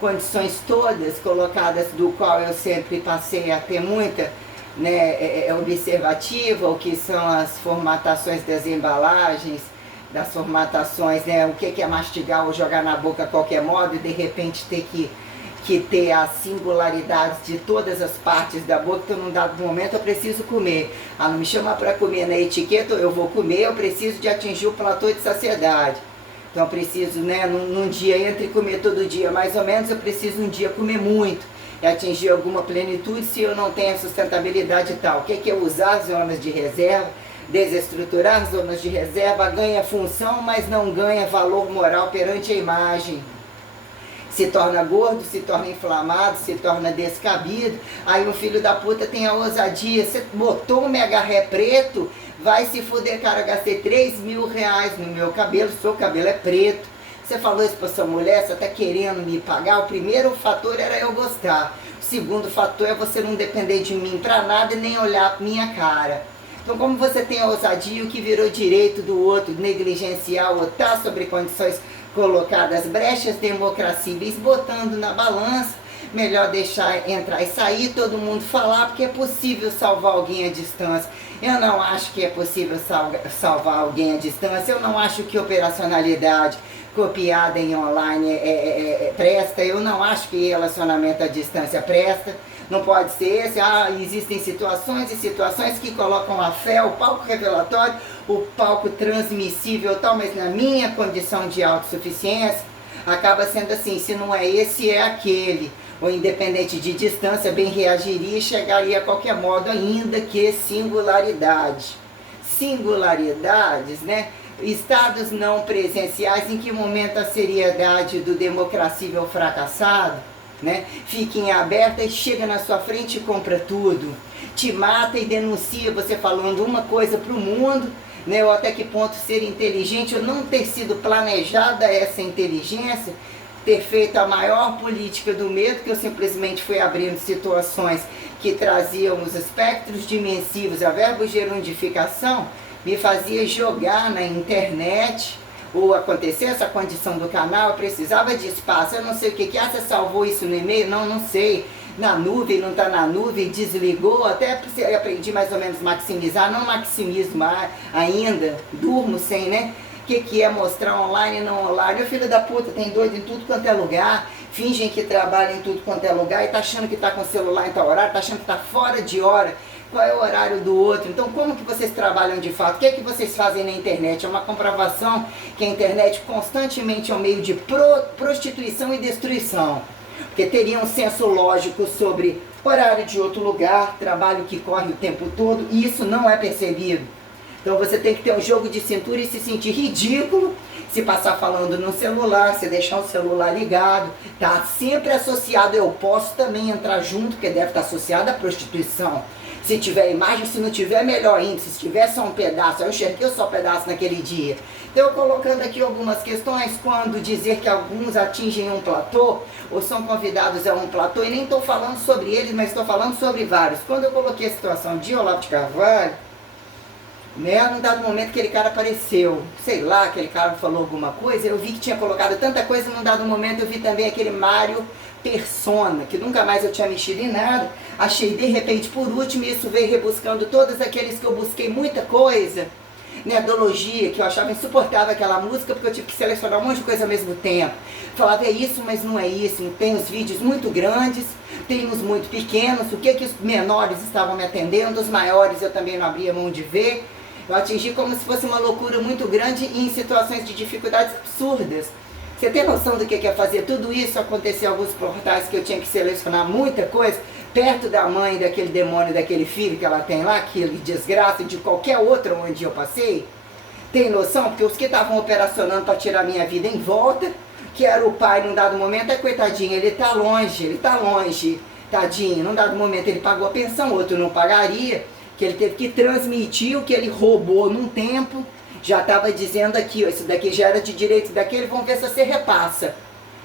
Condições todas colocadas, do qual eu sempre passei a ter muita, né, observativa, o que são as formatações das embalagens, das formatações, né, o que é mastigar ou jogar na boca a qualquer modo e de repente ter que ter as singularidades de todas as partes da boca, então num dado momento eu preciso comer. Não me chama para comer na etiqueta, eu vou comer, eu preciso de atingir o platô de saciedade. Então eu preciso, né, num dia, entre comer todo dia mais ou menos, eu preciso um dia comer muito e atingir alguma plenitude se eu não tenho a sustentabilidade e tal. O que é usar as zonas de reserva, desestruturar as zonas de reserva, ganha função, mas não ganha valor moral perante a imagem. Se torna gordo, se torna inflamado, se torna descabido. Aí o filho da puta tem a ousadia, você botou um mega ré preto, vai se fuder, cara, gastei 3 mil reais no meu cabelo, seu cabelo é preto. Você falou isso pra sua mulher, você tá querendo me pagar? O primeiro fator era eu gostar. O segundo fator é você não depender de mim pra nada e nem olhar pra minha cara. Então, como você tem a ousadia, o que virou direito do outro, negligenciar ou tá sobre condições colocadas, brechas democracíveis, botando na balança, melhor deixar entrar e sair, todo mundo falar, porque é possível salvar alguém à distância. Eu não acho que é possível salvar alguém à distância, eu não acho que operacionalidade copiada em online presta, eu não acho que relacionamento à distância presta. Não pode ser esse, existem situações e situações que colocam a fé, o palco revelatório, o palco transmissível tal, mas na minha condição de autossuficiência, acaba sendo assim, se não é esse, é aquele. Ou independente de distância, bem reagiria e chegaria a qualquer modo, ainda que singularidade. Singularidades, né? Estados não presenciais, em que momento a seriedade do democracível fracassado, né, fica em aberta e chega na sua frente e compra tudo, te mata e denuncia você falando uma coisa para o mundo, né, ou até que ponto ser inteligente ou não ter sido planejada essa inteligência, ter feito a maior política do medo, que eu simplesmente fui abrindo situações que traziam os espectros dimensivos, a verbo-gerundificação, me fazia jogar na internet, ou acontecer essa condição do canal, eu precisava de espaço, eu não sei o que você salvou isso no e-mail? Não sei, na nuvem, não está na nuvem, desligou, até aprendi mais ou menos maximizar, não maximizo mais ainda, durmo sem, né? O que é mostrar online e não online? O filho da puta tem doido em tudo quanto é lugar, fingem que trabalham em tudo quanto é lugar e tá achando que tá com o celular em tal horário, tá achando que tá fora de hora. Qual é o horário do outro? Então, como que vocês trabalham de fato? O que é que vocês fazem na internet? É uma comprovação que a internet constantemente é um meio de prostituição e destruição. Porque teria um senso lógico sobre horário de outro lugar, trabalho que corre o tempo todo, e isso não é percebido. Então você tem que ter um jogo de cintura e se sentir ridículo se passar falando no celular, se deixar o celular ligado, tá sempre associado, eu posso também entrar junto, porque deve estar associado à prostituição. Se tiver imagem, se não tiver, melhor ainda. Se tiver só um pedaço, eu enxerguei só um pedaço naquele dia. Então, colocando aqui algumas questões, quando dizer que alguns atingem um platô, ou são convidados a um platô, e nem estou falando sobre eles, mas estou falando sobre vários. Quando eu coloquei a situação de Olavo de Carvalho, né, num dado momento aquele cara apareceu, sei lá, aquele cara falou alguma coisa, eu vi que tinha colocado tanta coisa, num dado momento eu vi também aquele Mário Persona, que nunca mais eu tinha mexido em nada, achei de repente por último, isso veio rebuscando todos aqueles que eu busquei muita coisa, Nerdologia, que eu achava insuportável aquela música, porque eu tive que selecionar um monte de coisa ao mesmo tempo. Falava, é isso, mas não é isso. Tem os vídeos muito grandes, tem uns muito pequenos, o que os menores estavam me atendendo, os maiores eu também não abria mão de ver. Eu atingi como se fosse uma loucura muito grande e em situações de dificuldades absurdas. Você tem noção do que é fazer tudo isso? Acontecer em alguns portais que eu tinha que selecionar muita coisa, perto da mãe, daquele demônio, daquele filho que ela tem lá, aquele desgraça, de qualquer outro onde eu passei. Tem noção? Porque os que estavam operacionando para tirar minha vida em volta, que era o pai num dado momento, coitadinho, ele tá longe, tadinho. Num dado momento ele pagou a pensão, outro não pagaria, que ele teve que transmitir o que ele roubou num tempo. Já estava dizendo aqui, ó, isso daqui já era de direito daquele, vamos ver se você repassa.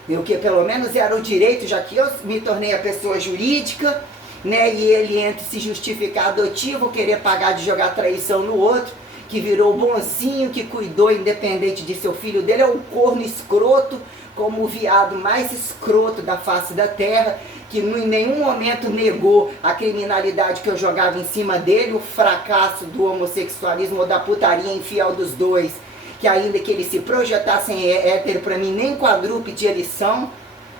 O que pelo menos era o direito, já que eu me tornei a pessoa jurídica, né, e ele entre se justificar adotivo, querer pagar de jogar traição no outro, que virou bonzinho, que cuidou independente de seu filho dele, é um corno escroto, como o viado mais escroto da face da terra, que em nenhum momento negou a criminalidade que eu jogava em cima dele, o fracasso do homossexualismo ou da putaria infiel dos dois, que ainda que eles se projetassem hétero, pra mim nem quadrúpede eles são,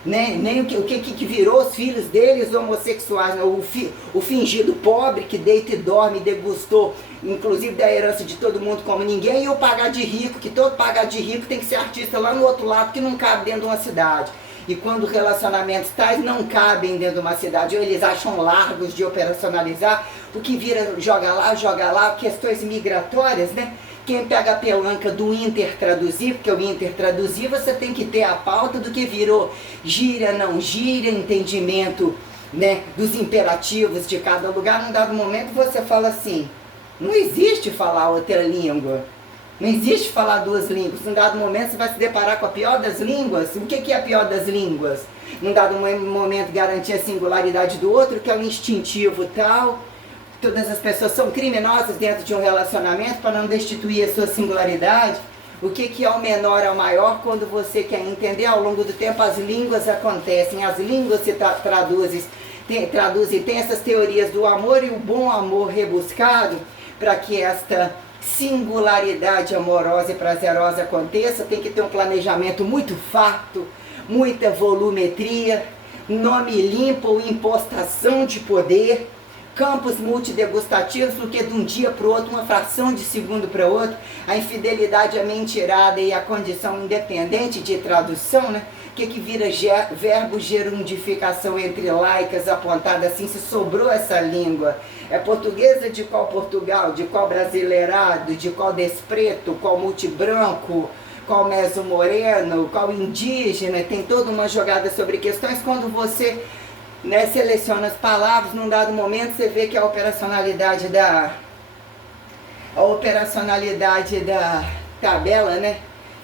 né? Nem o que virou os filhos deles homossexuais, né? O fingido pobre que deita e dorme, degustou, inclusive da herança de todo mundo como ninguém, e o pagar de rico, que todo pagar de rico tem que ser artista lá no outro lado, que não cabe dentro de uma cidade. E quando relacionamentos tais não cabem dentro de uma cidade, ou eles acham largos de operacionalizar, o que vira joga lá, questões migratórias, né? Quem pega a pelanca do intertraduzir, porque o intertraduzir você tem que ter a pauta do que virou gíria, não gíria, entendimento, né, dos imperativos de cada lugar. Num dado momento você fala assim, não existe falar outra língua, não existe falar duas línguas. Num dado momento você vai se deparar com a pior das línguas. O que é a pior das línguas? Num dado momento garantir a singularidade do outro, que é o instintivo tal. Todas as pessoas são criminosas dentro de um relacionamento para não destituir a sua singularidade. O que é o menor ao maior quando você quer entender? Ao longo do tempo as línguas acontecem, as línguas se traduzem, tem essas teorias do amor e o bom amor rebuscado para que esta singularidade amorosa e prazerosa aconteça. Tem que ter um planejamento muito farto, muita volumetria, nome limpo ou impostação de poder, campos multidegustativos, porque de um dia para o outro, uma fração de segundo para outro, a infidelidade, a mentirada e a condição independente de tradução, né? Que vira verbo gerundificação entre laicas apontada assim, se sobrou essa língua. É portuguesa de qual Portugal, de qual brasileirado, de qual despreto, qual multibranco, qual meso moreno, qual indígena, tem toda uma jogada sobre questões. Quando você, né, seleciona as palavras, num dado momento você vê que a operacionalidade da tabela, né,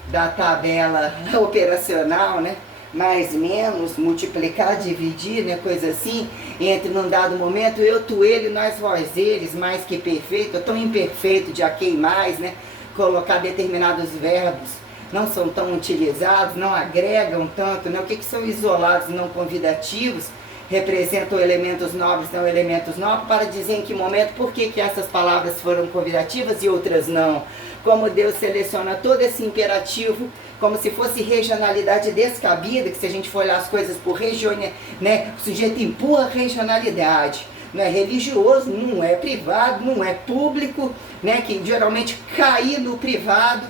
da tabela operacional, né, mais menos, multiplicar, dividir, né, coisa assim, entre num dado momento, eu, tu, ele, nós, vós, eles, mais que perfeito, tão imperfeito de aqui mais, né, colocar determinados verbos, não são tão utilizados, não agregam tanto, né, o que são isolados, não convidativos, representam elementos nobres, não elementos nobres, para dizer em que momento, por que essas palavras foram convidativas e outras não. Como Deus seleciona todo esse imperativo, como se fosse regionalidade descabida, que se a gente for olhar as coisas por região, né, o sujeito empurra regionalidade. Não é religioso, não é privado, não é público, né, que geralmente cai no privado,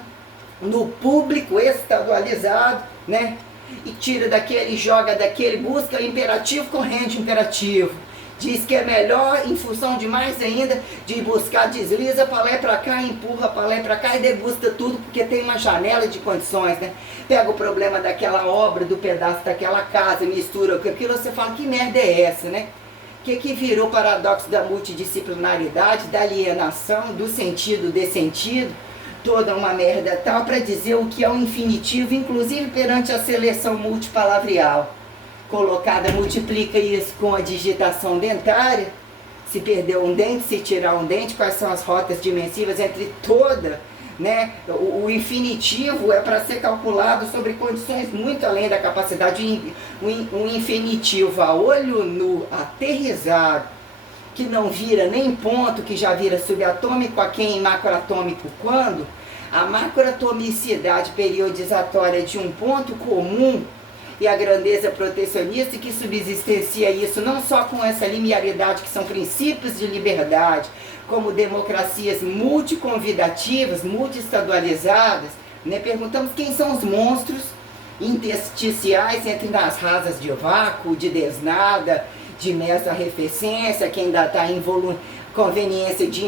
no público estadualizado, né, e tira daquele, joga daquele, busca imperativo, corrente imperativo. Diz que é melhor, em função de mais ainda, de buscar, desliza para lá e para cá, empurra para lá e para cá e degusta tudo, porque tem uma janela de condições, né? Pega o problema daquela obra, do pedaço daquela casa, mistura com aquilo, você fala, que merda é essa, né? Que virou o paradoxo da multidisciplinaridade, da alienação, do sentido, dessentido, toda uma merda tal, para dizer o que é o infinitivo, inclusive perante a seleção multipalavrial colocada, multiplica isso com a digitação dentária, se perder um dente, se tirar um dente, quais são as rotas dimensivas entre toda, né? O infinitivo é para ser calculado sobre condições muito além da capacidade, um infinitivo a olho nu, aterrizado, que não vira nem ponto, que já vira subatômico, a quem macroatômico quando? A macroatomicidade periodizatória de um ponto comum e a grandeza protecionista que subsistencia isso não só com essa linearidade que são princípios de liberdade, como democracias multiconvidativas, multiestadualizadas, né? Perguntamos quem são os monstros intersticiais entre as rasas de vácuo, de desnada, de mesorarefescência, que ainda está em conveniência de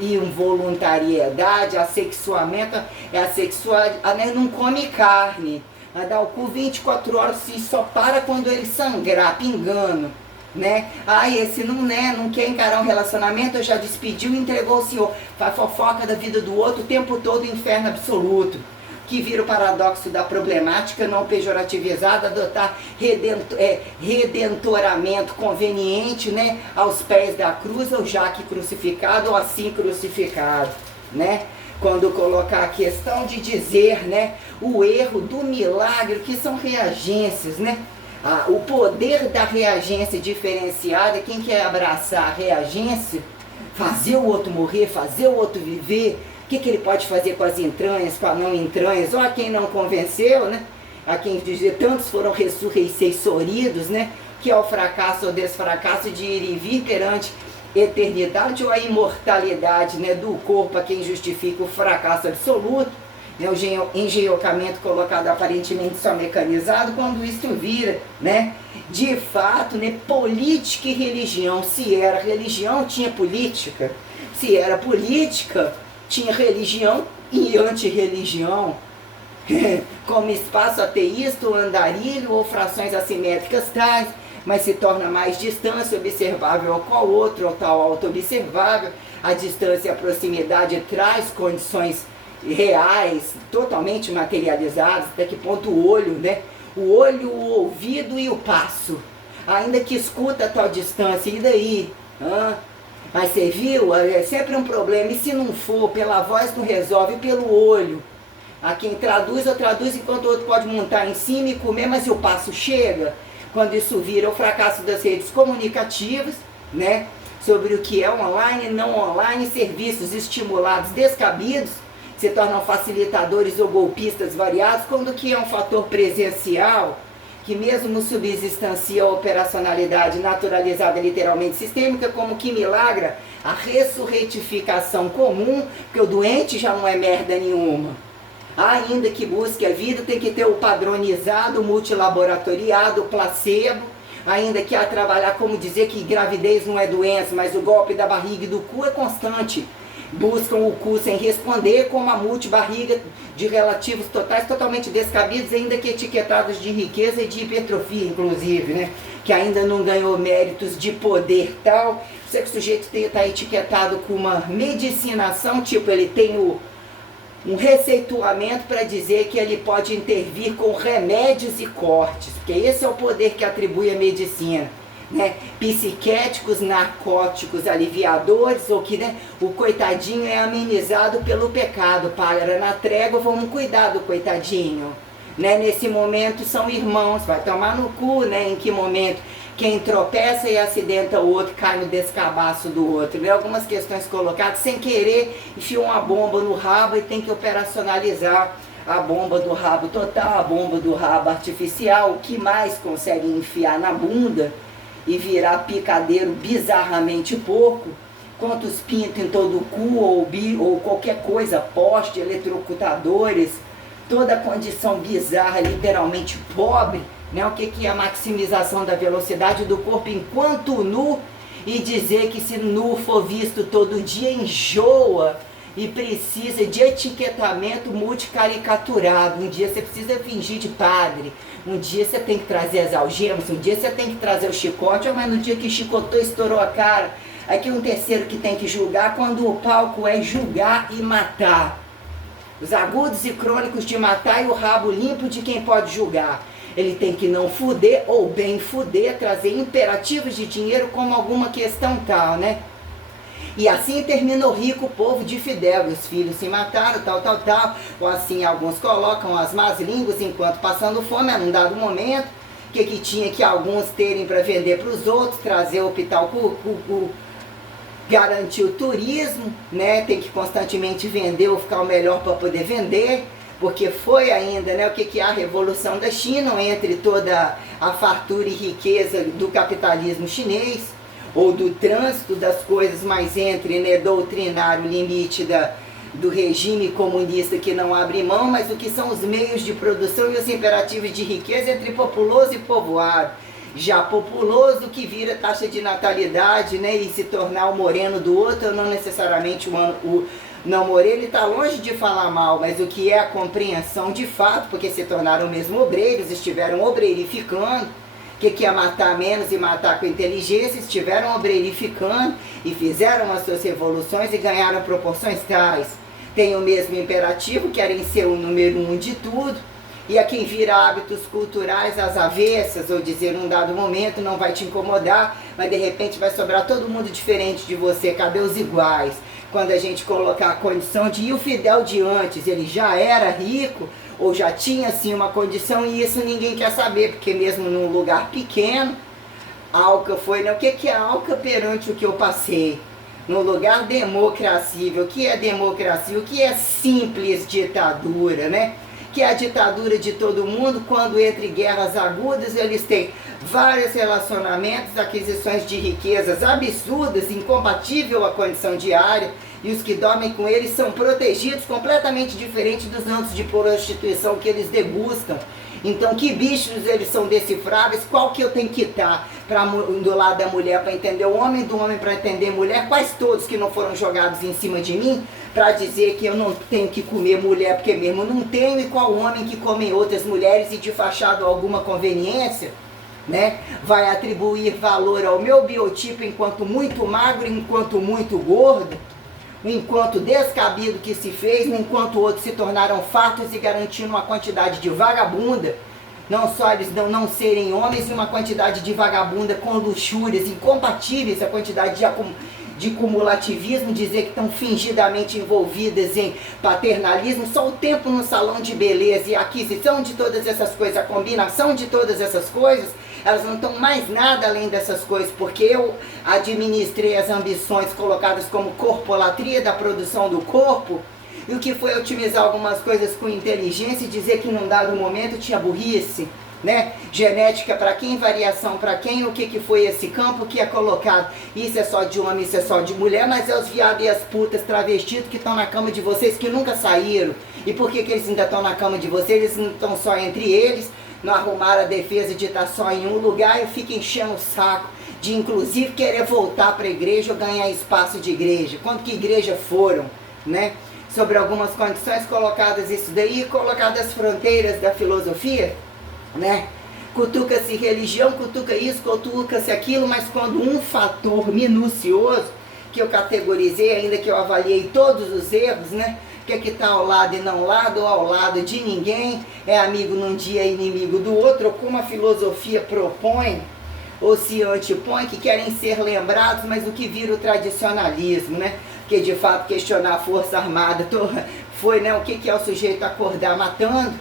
involuntariedade, assexuamento, é assexualidade, né? Não come carne, dá o cu 24 horas e só para quando ele sangrar, pingando, né? Esse não, né, não quer encarar um relacionamento, eu já despediu e entregou o senhor, faz fofoca da vida do outro o tempo todo, inferno absoluto. Que vira o paradoxo da problemática não pejorativizada, adotar redentoramento conveniente, né, aos pés da cruz, ou já que crucificado, ou assim crucificado, né? Quando colocar a questão de dizer, né, o erro do milagre, que são reagências, né? O poder da reagência diferenciada, quem quer abraçar a reagência, fazer o outro morrer, fazer o outro viver, o que ele pode fazer com as entranhas, com as não entranhas, ou a quem não convenceu, né? a quem dizer, tantos foram ressurreições, né? Que é o fracasso ou desfracasso de ir e vir perante eternidade ou a imortalidade, né, do corpo, a quem justifica o fracasso absoluto, né, o engenhocamento colocado aparentemente só mecanizado, quando isto vira, né, de fato, né, política e religião. Se era religião, tinha política. Se era política, tinha religião e antirreligião. Como espaço ateísta, ou andarilho, ou frações assimétricas tais, mas se torna mais distância observável ao qual outro, ou tal auto-observável. A distância e a proximidade traz condições reais, totalmente materializadas. Até que ponto o olho, né? O olho, o ouvido e o passo. Ainda que escuta a tal distância, e daí? Mas você viu? É sempre um problema. E se não for, pela voz não resolve, pelo olho. A quem traduz, ou traduz enquanto o outro pode montar em cima e comer, mas e o passo chega? Quando isso vira o fracasso das redes comunicativas, né? Sobre o que é online, não online, serviços estimulados, descabidos, se tornam facilitadores ou golpistas variados, quando o que é um fator presencial, que mesmo subsistancia a operacionalidade naturalizada literalmente sistêmica, como que milagra a ressurretificação comum, porque o doente já não é merda nenhuma. Ainda que busque a vida, tem que ter o padronizado, o multilaboratoriado, o placebo, ainda que a trabalhar, como dizer que gravidez não é doença, mas o golpe da barriga e do cu é constante. Buscam o cu sem responder, como a multibarriga de relativos totais, totalmente descabidos, ainda que etiquetados de riqueza e de hipertrofia, inclusive, né? Que ainda não ganhou méritos de poder tal. Se o sujeito está etiquetado com uma medicinação, tipo, ele tem um receituamento para dizer que ele pode intervir com remédios e cortes, porque esse é o poder que atribui a medicina, né? Psiquéticos, narcóticos, aliviadores, ou que, né, o coitadinho é amenizado pelo pecado. Para na trégua, vamos cuidar do coitadinho, né? Nesse momento são irmãos, vai tomar no cu, né? Em que momento quem tropeça e acidenta o outro cai no descabaço do outro, né? Algumas questões colocadas sem querer, enfia uma bomba no rabo e tem que operacionalizar a bomba do rabo total, a bomba do rabo artificial. O que mais consegue enfiar na bunda e virar picadeiro bizarramente porco? Quantos pintos em todo o cu ou qualquer coisa, poste, eletrocutadores, toda a condição bizarra, literalmente pobre, né? O que é a maximização da velocidade do corpo enquanto nu, e dizer que se nu for visto todo dia enjoa e precisa de etiquetamento multicaricaturado. Um dia você precisa fingir de padre, um dia você tem que trazer as algemas, um dia você tem que trazer o chicote, mas no dia que chicotou estourou a cara. Aqui um terceiro que tem que julgar, quando o palco é julgar e matar. Os agudos e crônicos de matar e o rabo limpo de quem pode julgar. Ele tem que não fuder ou bem fuder, trazer imperativos de dinheiro como alguma questão tal, né? E assim termina o rico povo de Fidel, e os filhos se mataram, tal. Ou assim alguns colocam as más línguas enquanto passando fome, num dado momento, que tinha que alguns terem para vender para os outros, trazer o hospital, garantir o turismo, né? Tem que constantemente vender ou ficar o melhor para poder vender. Porque foi ainda, né, o que é a Revolução da China, entre toda a fartura e riqueza do capitalismo chinês, ou do trânsito das coisas, mas entre, né, doutrinar o limite do regime comunista que não abre mão, mas o que são os meios de produção e os imperativos de riqueza entre populoso e povoado. Já populoso que vira taxa de natalidade, né, e se tornar o moreno do outro, não necessariamente não, Moreno está longe de falar mal, mas o que é a compreensão de fato, porque se tornaram mesmo obreiros, estiveram obreirificando. O que é matar menos e matar com inteligência? Estiveram obreirificando e fizeram as suas revoluções e ganharam proporções tais. Tem o mesmo imperativo, querem ser o número 1 de tudo, e a quem vira hábitos culturais às avessas, ou dizer num dado momento não vai te incomodar, mas de repente vai sobrar todo mundo diferente de você, cadê os iguais? Quando a gente colocar a condição de, e o Fidel de antes, ele já era rico, ou já tinha assim uma condição, e isso ninguém quer saber, porque mesmo num lugar pequeno, Alca foi, né? O que é Alca perante o que eu passei? No lugar democracia, o que é democracia? O que é simples ditadura, né? que é a ditadura de todo mundo, quando entre guerras agudas eles têm vários relacionamentos, aquisições de riquezas absurdas, incompatível à condição diária, e os que dormem com eles são protegidos, completamente diferente dos anos de prostituição que eles degustam. Então, que bichos eles são decifráveis? Qual que eu tenho que estar do lado da mulher para entender o homem, do homem para entender a mulher? Quais todos que não foram jogados em cima de mim para dizer que eu não tenho que comer mulher porque mesmo não tenho? E qual homem que come outras mulheres e de fachado alguma conveniência, né, vai atribuir valor ao meu biotipo enquanto muito magro, enquanto muito gordo, enquanto descabido que se fez, enquanto outros se tornaram fartos e garantindo uma quantidade de vagabunda, não só eles não serem homens, e uma quantidade de vagabunda com luxúrias incompatíveis, a quantidade de cumulativismo, dizer que estão fingidamente envolvidas em paternalismo, só o tempo no salão de beleza e a aquisição de todas essas coisas, a combinação de todas essas coisas, elas não estão mais nada além dessas coisas, porque eu administrei as ambições colocadas como corpolatria da produção do corpo, e o que foi otimizar algumas coisas com inteligência e dizer que num dado momento tinha burrice, né? Genética para quem, variação para quem, o que foi esse campo que é colocado? Isso é só de homem, isso é só de mulher, mas é os viados e as putas travestidos que estão na cama de vocês, que nunca saíram. E por que eles ainda estão na cama de vocês? Eles não estão só entre eles, não arrumaram a defesa de estar só em um lugar e fica enchendo o saco de inclusive querer voltar para a igreja ou ganhar espaço de igreja. Quanto que igreja foram, né? Sobre algumas condições colocadas isso daí, colocadas as fronteiras da filosofia, né? Cutuca-se religião, cutuca isso, cutuca-se aquilo, mas quando um fator minucioso, que eu categorizei, ainda que eu avaliei todos os erros, né? Que está ao lado e não lado, ou ao lado de ninguém, é amigo num dia e inimigo do outro, ou como a filosofia propõe, ou se antepõe, que querem ser lembrados, mas o que vira o tradicionalismo, né? Que de fato questionar a força armada foi, né? O que é o sujeito acordar matando,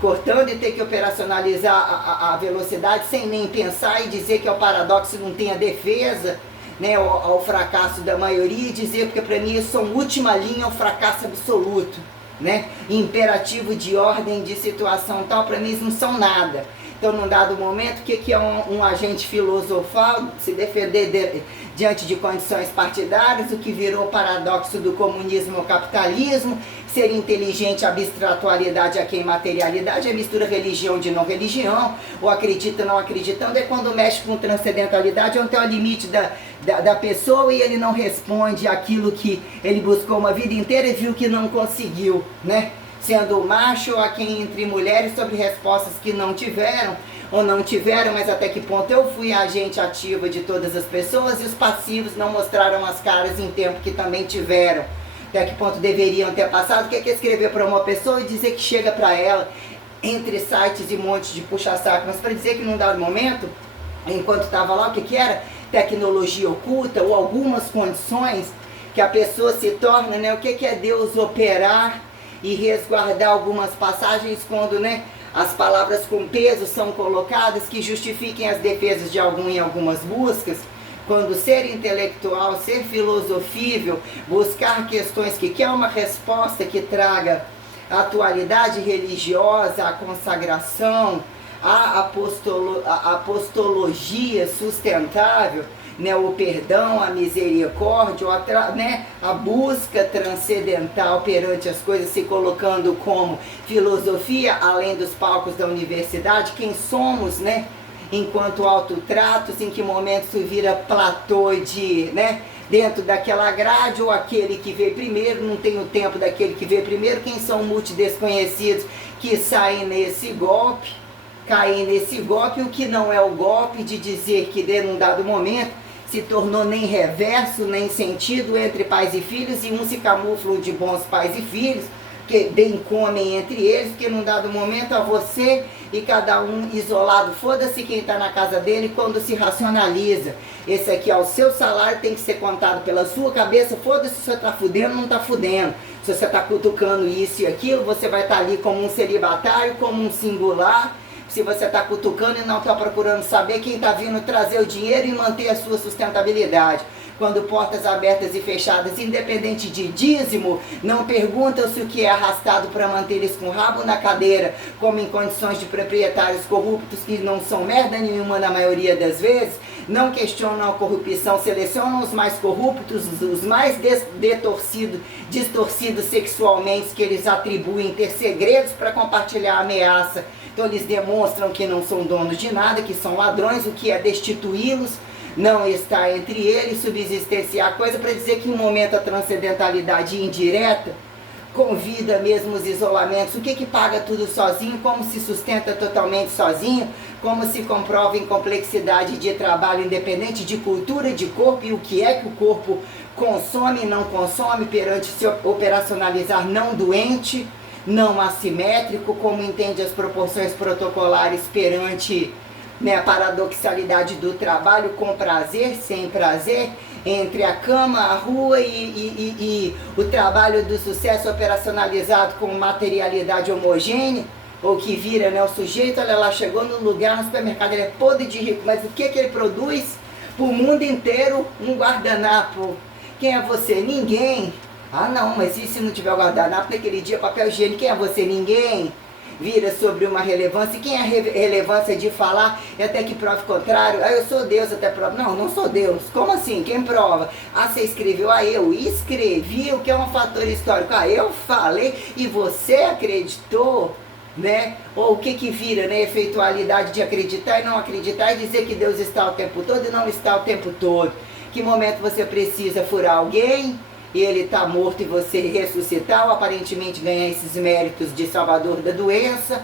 cortando e ter que operacionalizar a velocidade sem nem pensar e dizer que é o paradoxo não tem a defesa, né, ao fracasso da maioria, e dizer, porque para mim isso são última linha ao fracasso absoluto, né? Imperativo de ordem, de situação tal, para mim isso não são nada. Então, num dado momento, o que é um agente filosofal? Se defender diante de condições partidárias, o que virou o paradoxo do comunismo ao capitalismo, ser inteligente, abstratuariedade a quem materialidade, é mistura religião de não religião, ou acredita não acreditando, é quando mexe com transcendentalidade, onde tem o limite da pessoa e ele não responde aquilo que ele buscou uma vida inteira e viu que não conseguiu, né? Sendo macho ou a quem entre mulheres, sobre respostas que não tiveram ou não tiveram, mas até que ponto eu fui a agente ativa de todas as pessoas e os passivos não mostraram as caras em tempo que também tiveram. Até que ponto deveriam ter passado? O que é escrever para uma pessoa e dizer que chega para ela entre sites e montes de puxa-saco, mas para dizer que num dado momento, enquanto estava lá, o que era? Tecnologia oculta ou algumas condições que a pessoa se torna, né? O que é Deus operar e resguardar algumas passagens quando, né, as palavras com peso são colocadas que justifiquem as defesas de algum em algumas buscas, quando ser intelectual, ser filosofível, buscar questões que quer uma resposta que traga a atualidade religiosa, a consagração, a apostologia sustentável, né, o perdão, a misericórdia, né, a busca transcendental perante as coisas, se colocando como filosofia, além dos palcos da universidade, quem somos, né, enquanto autotratos, em que momento isso vira platô de, né, dentro daquela grade, ou aquele que veio primeiro, não tem o tempo daquele que veio primeiro, quem são multidesconhecidos que saem nesse golpe, caem nesse golpe, o que não é o golpe de dizer que, num dado momento, se tornou nem reverso, nem sentido entre pais e filhos, e uns se camuflam de bons pais e filhos, que bem comem entre eles, porque num dado momento a você e cada um isolado, foda-se quem está na casa dele quando se racionaliza. Esse aqui é o seu salário, tem que ser contado pela sua cabeça, foda-se se você está fudendo ou não está fudendo. Se você está cutucando isso e aquilo, você vai estar ali como um celibatário, como um singular. Se você está cutucando e não está procurando saber quem está vindo trazer o dinheiro e manter a sua sustentabilidade. quando portas abertas e fechadas, independente de dízimo, não perguntam se o que é arrastado para manter eles com o rabo na cadeira, como em condições de proprietários corruptos que não são merda nenhuma na maioria das vezes, não questionam a corrupção, selecionam os mais corruptos, os mais distorcidos sexualmente, que eles atribuem ter segredos para compartilhar a ameaça. Então eles demonstram que não são donos de nada, que são ladrões, o que é destituí-los não está entre eles, subsistenciar coisa para dizer que em um momento a transcendentalidade indireta convida mesmo os isolamentos. O que paga tudo sozinho, como se sustenta totalmente sozinho, como se comprova em complexidade de trabalho independente de cultura, de corpo, e o que é que o corpo consome e não consome perante se operacionalizar não doente, não assimétrico, como entende as proporções protocolares perante, né, a paradoxalidade do trabalho com prazer, sem prazer, entre a cama, a rua e o trabalho do sucesso operacionalizado com materialidade homogênea, ou que vira, né, o sujeito, olha lá, chegou no lugar, no supermercado, ele é podre de rico, mas o que ele produz? Para o mundo inteiro, um guardanapo. Quem é você? Ninguém. Ah não, mas e se não tiver o guardanapo naquele dia, papel higiênico, quem é você? Ninguém. Vira sobre uma relevância. E quem é a relevância de falar e até que prove o contrário? Ah, eu sou Deus, até prova. Não, não sou Deus. Como assim? Quem prova? Ah, você escreveu? Ah, eu escrevi, o que é um fator histórico? Ah, eu falei e você acreditou, né? Ou o que vira, né? Efeitualidade de acreditar e não acreditar e dizer que Deus está o tempo todo e não está o tempo todo. Que momento você precisa furar alguém e ele está morto e você ressuscitar, ou aparentemente ganhar esses méritos de salvador da doença,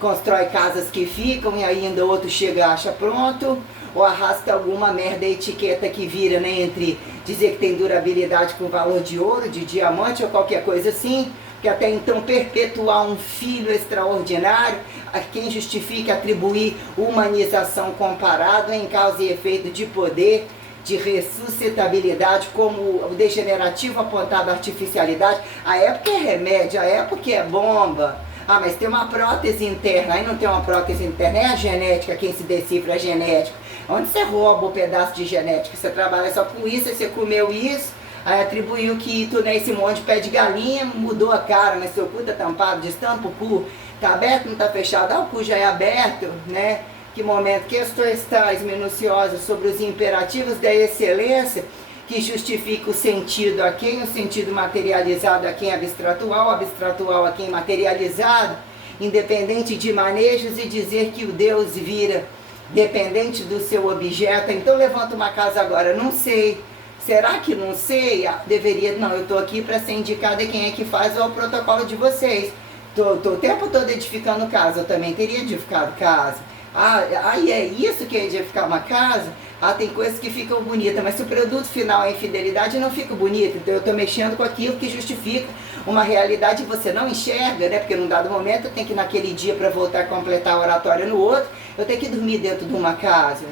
constrói casas que ficam e ainda outro chega e acha pronto, ou arrasta alguma merda etiqueta que vira, né, entre dizer que tem durabilidade com valor de ouro, de diamante ou qualquer coisa assim, que até então perpetuar um filho extraordinário, a quem justifique atribuir humanização comparado em causa e efeito de poder, de ressuscitabilidade, como o degenerativo apontado à artificialidade. A época é remédio, a época é bomba. Ah, mas tem uma prótese interna, aí não tem uma prótese interna, é a genética, quem se decifra a genética. Onde você rouba um pedaço de genética? Você trabalha só com isso, aí você comeu isso, aí atribuiu que tu, né, esse monte de pé de galinha, mudou a cara, mas seu cu tá tampado, destampa o cu, tá aberto, não tá fechado, ah, o cu já é aberto, né? Que momento, questões tais minuciosas sobre os imperativos da excelência, que justifica o sentido a quem, o sentido materializado a quem abstratual, abstratual a quem materializado, independente de manejos, e dizer que o Deus vira dependente do seu objeto. Então levanta uma casa agora, não sei, será que não sei? Ah, deveria, não, eu estou aqui para ser indicada e quem é que faz o protocolo de vocês. Tô o tempo todo edificando casa, eu também teria edificado casa. Ah, e é isso que é edificar uma casa? Ah, tem coisas que ficam bonitas, mas se o produto final é infidelidade, não fica bonito. Então eu estou mexendo com aquilo que justifica uma realidade que você não enxerga, né? Porque num dado momento eu tenho que ir naquele dia para voltar a completar a oratória no outro, eu tenho que dormir dentro de uma casa.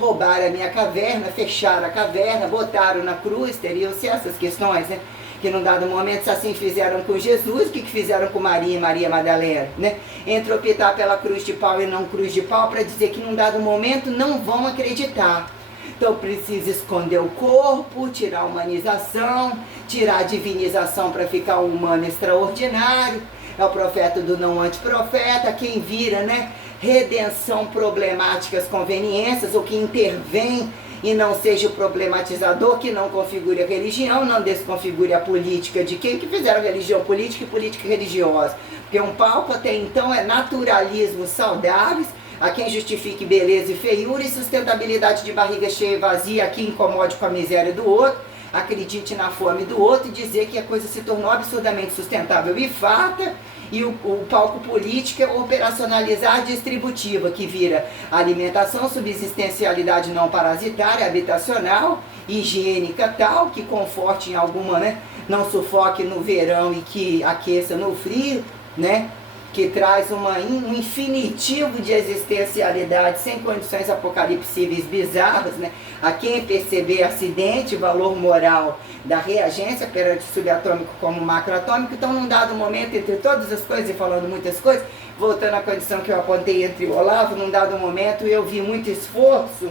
Roubaram a minha caverna, fecharam a caverna, botaram na cruz, teriam-se essas questões, né? Que num dado momento, se assim fizeram com Jesus, o que fizeram com Maria e Maria Madalena, né? Entre optar pela cruz de pau e não cruz de pau, para dizer que num dado momento não vão acreditar. Então precisa esconder o corpo, tirar a humanização, tirar a divinização para ficar um humano extraordinário. É o profeta do não antiprofeta, quem vira, né? Redenção problemáticas conveniências, ou que intervém e não seja o problematizador, que não configure a religião, não desconfigure a política de quem que fizeram religião política e política religiosa. Porque um palco até então é naturalismo saudáveis, a quem justifique beleza e feiura, e sustentabilidade de barriga cheia e vazia, a quem incomode com a miséria do outro, acredite na fome do outro e dizer que a coisa se tornou absurdamente sustentável e farta. E o palco político é operacionalizar distributiva, que vira alimentação, subsistencialidade não parasitária, habitacional, higiênica tal, que conforte em alguma, né, não sufoque no verão e que aqueça no frio, né, que traz um infinitivo de existencialidade sem condições apocalipsíveis bizarras, né? A quem perceber acidente, valor moral da reagência perante o subatômico como macroatômico. Então, num dado momento, entre todas as coisas e falando muitas coisas, voltando à condição que eu apontei entre o Olavo, num dado momento eu vi muito esforço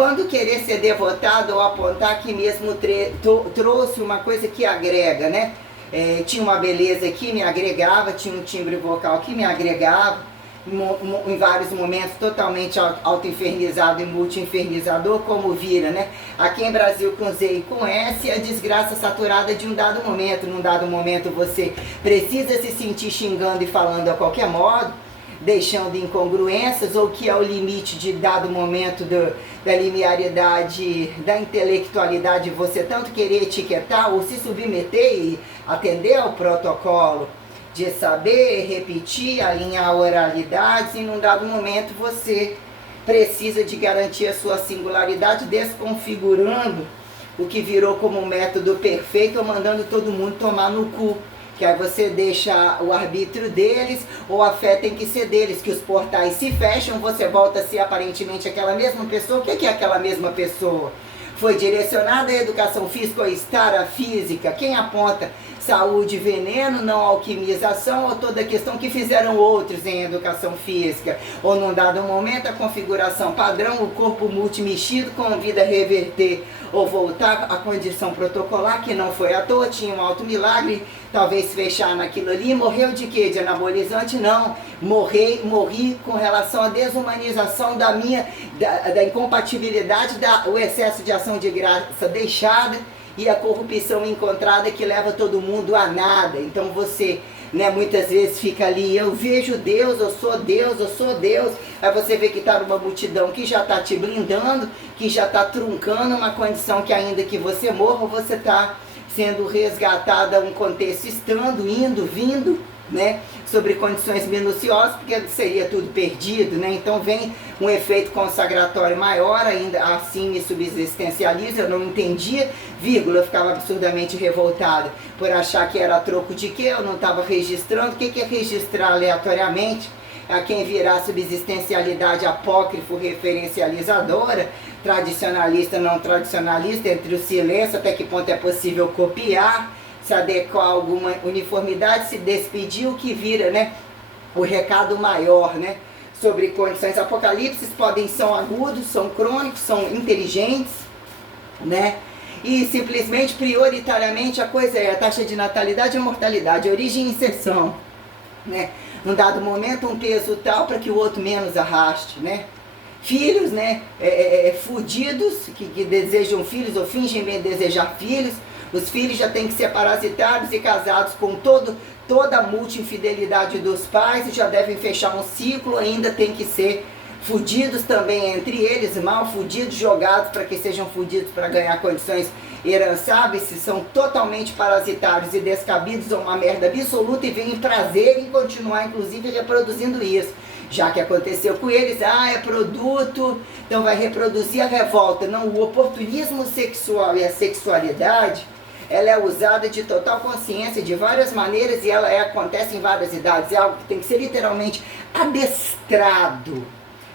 quando querer ser devotado ou apontar que mesmo trouxe uma coisa que agrega, né? Tinha uma beleza que me agregava, tinha um timbre vocal que me agregava, em vários momentos totalmente auto-infernizado e multi-infernizador, como vira, né? Aqui em Brasil com Z e com S, a desgraça saturada de um dado momento. Num dado momento você precisa se sentir xingando e falando a qualquer modo, deixando incongruências, ou que é o limite de dado momento da linearidade, da intelectualidade, você tanto querer etiquetar ou se submeter e atender ao protocolo de saber repetir, alinhar oralidades, e num dado momento você precisa de garantir a sua singularidade, desconfigurando o que virou como um método perfeito ou mandando todo mundo tomar no cu. Que aí você deixa o arbítrio deles, ou a fé tem que ser deles, que os portais se fecham, você volta a ser aparentemente aquela mesma pessoa. O que é aquela mesma pessoa? Foi direcionada à educação física ou estar a física? Quem aponta saúde, veneno, não alquimização, ou toda a questão que fizeram outros em educação física? Ou num dado momento a configuração padrão, o corpo multimexido convida a reverter ou voltar à condição protocolar, que não foi à toa, tinha um alto milagre, talvez fechar naquilo ali. Morreu de quê? De anabolizante? Não. Morri com relação à desumanização da incompatibilidade, o excesso de ação de graça deixada e a corrupção encontrada que leva todo mundo a nada. Então você, né, muitas vezes fica ali, eu vejo Deus, eu sou Deus, eu sou Deus. Aí você vê que está numa multidão que já está te blindando, que já está truncando uma condição que ainda que você morra, você está sendo resgatada a um contexto estando, indo, vindo, né, sobre condições minuciosas, porque seria tudo perdido, né? Então vem um efeito consagratório maior, ainda assim me subsistencializa. Eu não entendia, eu ficava absurdamente revoltada por achar que era troco de quê? Eu não estava registrando. O que é registrar aleatoriamente? A quem virá subsistencialidade apócrifo referencializadora, tradicionalista, não tradicionalista, entre o silêncio, até que ponto é possível copiar, se adequar a alguma uniformidade, se despedir, o que vira, né, o recado maior, né, sobre condições apocalipses. São agudos, são crônicos, são inteligentes, né, e simplesmente, prioritariamente, a coisa é a taxa de natalidade e mortalidade, origem e inserção, né, num dado momento um peso tal para que o outro menos arraste, né. Filhos, né, fudidos, que desejam filhos ou fingem bem desejar filhos. Os filhos já têm que ser parasitados e casados com toda a multi-infidelidade dos pais, e já devem fechar um ciclo, ainda tem que ser fudidos também entre eles, mal fudidos, jogados para que sejam fudidos para ganhar condições herançáveis. Se são totalmente parasitários e descabidos, é uma merda absoluta, e vem em prazer em continuar, inclusive, reproduzindo isso. Já que aconteceu com eles, é produto, então vai reproduzir a revolta. Não, o oportunismo sexual e a sexualidade, ela é usada de total consciência de várias maneiras, e ela acontece em várias idades. É algo que tem que ser literalmente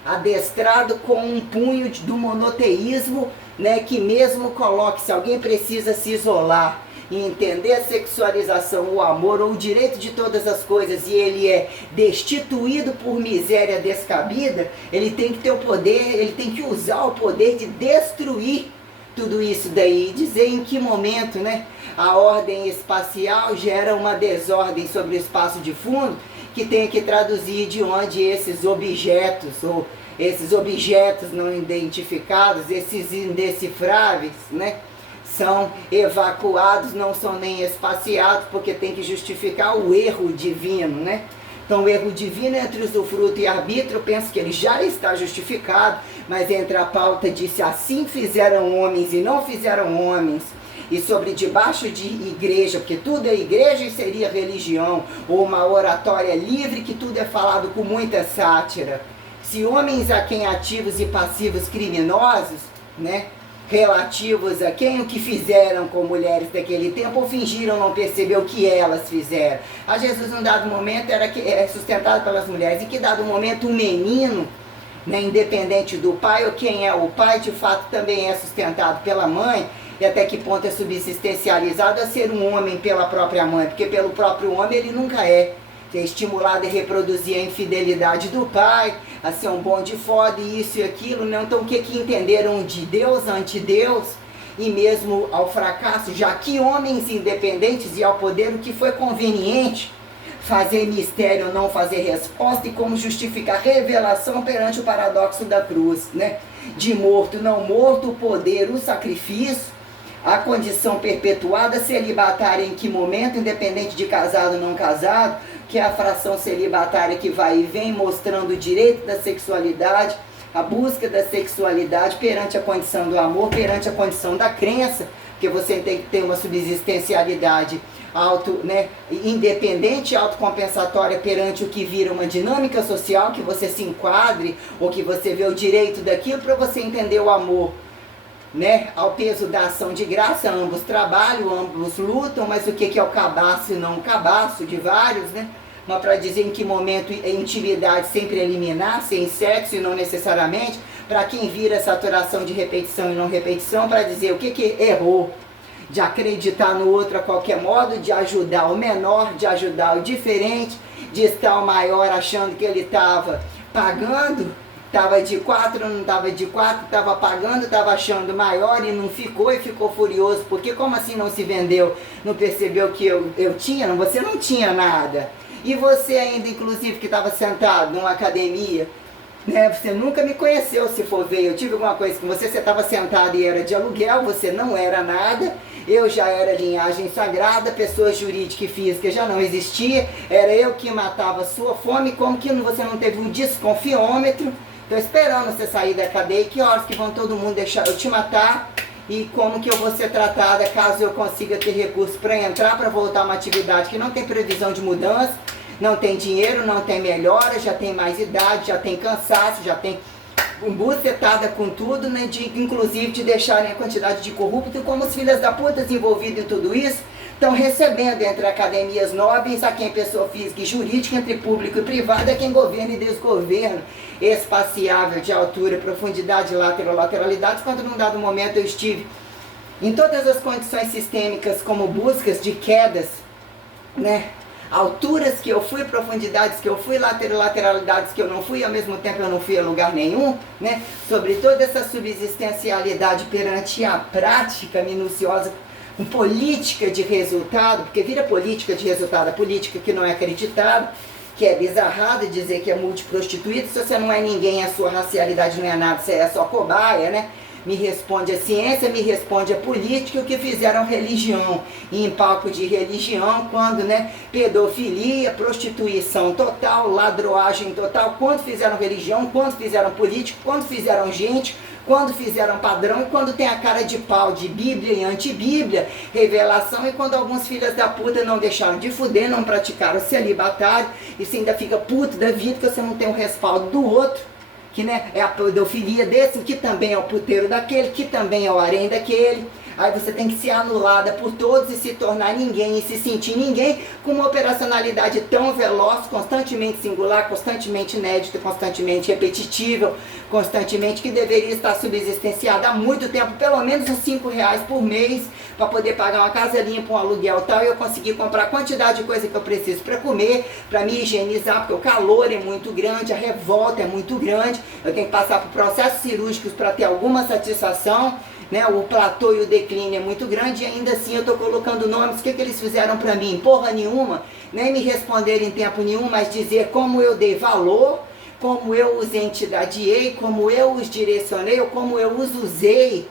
adestrado com um punho do monoteísmo, né, que mesmo coloque, se alguém precisa se isolar e entender a sexualização, o amor ou o direito de todas as coisas, e ele é destituído por miséria descabida, ele tem que ter o poder, ele tem que usar o poder de destruir tudo isso daí, dizer em que momento, né, a ordem espacial gera uma desordem sobre o espaço de fundo, que tem que traduzir de onde esses objetos, ou esses objetos não identificados, esses indecifráveis, né, são evacuados, não são nem espaciados, porque tem que justificar o erro divino, né? Então o erro divino entre usufruto e arbítrio, eu penso que ele já está justificado, mas entre a pauta de se assim fizeram homens e não fizeram homens, e sobre debaixo de igreja, porque tudo é igreja e seria religião, ou uma oratória livre que tudo é falado com muita sátira. Se homens a quem ativos e passivos criminosos, né, relativos a quem o que fizeram com mulheres daquele tempo, ou fingiram não perceber o que elas fizeram. A Jesus, num dado momento, era sustentado pelas mulheres, e que dado momento um menino, né, independente do pai, ou quem é o pai, de fato também é sustentado pela mãe, e até que ponto é subsistencializado a ser um homem pela própria mãe, porque pelo próprio homem ele nunca é. que é estimulado a reproduzir a infidelidade do pai, a ser um bonde foda, isso e aquilo, né? Então o que entenderam de Deus ante Deus, e mesmo ao fracasso, já que homens independentes e ao poder, o que foi conveniente, fazer mistério, não fazer resposta, e como justificar revelação perante o paradoxo da cruz, né? De morto, não morto, o poder, o sacrifício, a condição perpetuada, celibatária em que momento, independente de casado ou não casado, que é a fração celibatária que vai e vem mostrando o direito da sexualidade, a busca da sexualidade perante a condição do amor, perante a condição da crença, porque você tem que ter uma subsistencialidade independente, autocompensatória perante o que vira uma dinâmica social, que você se enquadre, ou que você vê o direito daquilo, para você entender o amor, né? Ao peso da ação de graça, ambos trabalham, ambos lutam, mas o que é o cabaço e não o cabaço de vários, né? Mas para dizer em que momento a intimidade sempre eliminar, sem sexo e não necessariamente, para quem vira saturação de repetição e não repetição, para dizer o que errou, de acreditar no outro a qualquer modo, de ajudar o menor, de ajudar o diferente, de estar o maior achando que ele estava pagando, estava de 4, não estava de 4, estava pagando, estava achando maior e não ficou, e ficou furioso, porque como assim não se vendeu, não percebeu que eu tinha? Você não tinha nada. E você ainda, inclusive, que estava sentado numa academia, né? Você nunca me conheceu, se for ver, eu tive alguma coisa com você, você estava sentado e era de aluguel, você não era nada, eu já era linhagem sagrada, pessoa jurídica e física já não existia, era eu que matava a sua fome, como que você não teve um desconfiômetro? Estou esperando você sair da cadeia, que horas que vão todo mundo deixar eu te matar, e como que eu vou ser tratada caso eu consiga ter recursos para entrar, para voltar a uma atividade que não tem previsão de mudança, não tem dinheiro, não tem melhora, já tem mais idade, já tem cansaço, já tem embucetada com tudo, né? Inclusive de deixarem a quantidade de corrupto, como os filhos da puta envolvidos em tudo isso, estão recebendo entre academias nobres, a quem pessoa física e jurídica, entre público e privado, a quem governo e desgoverno, espaciável de altura, profundidade, lateralidade, quando num dado momento eu estive em todas as condições sistêmicas, como buscas de quedas, né? Alturas que eu fui, profundidades que eu fui, lateralidades que eu não fui, ao mesmo tempo eu não fui a lugar nenhum, né? Sobre toda essa subsistencialidade perante a prática minuciosa, com política de resultado, porque vira política de resultado, a política que não é acreditada, que é bizarrada, dizer que é multiprostituído, se você não é ninguém, a sua racialidade não é nada, você é só cobaia, né? Me responde a ciência, me responde a política, o que fizeram religião, e em palco de religião, quando, né, pedofilia, prostituição total, ladroagem total, quando fizeram religião, quando fizeram política, quando fizeram gente, quando fizeram padrão, e quando tem a cara de pau de Bíblia e antibíblia, revelação, e quando alguns filhos da puta não deixaram de fuder, não praticaram celibatário, e você ainda fica puto da vida que você não tem o respaldo do outro, que, né, é a pedofilia desse, que também é o puteiro daquele, que também é o harém daquele. Aí você tem que ser anulada por todos e se tornar ninguém, e se sentir ninguém, com uma operacionalidade tão veloz, constantemente singular, constantemente inédita, constantemente repetitível, constantemente, que deveria estar subsistenciada há muito tempo, pelo menos uns R$5 por mês, para poder pagar uma casa limpa, um aluguel tal, e eu conseguir comprar a quantidade de coisa que eu preciso para comer, para me higienizar, porque o calor é muito grande, a revolta é muito grande, eu tenho que passar por processos cirúrgicos para ter alguma satisfação, né? O platô e o declínio é muito grande, e ainda assim eu estou colocando nomes. O que eles fizeram para mim? Porra nenhuma, nem me responderam em tempo nenhum, mas dizer como eu dei valor, como eu os entidadiei, como eu os direcionei, ou como eu os usei,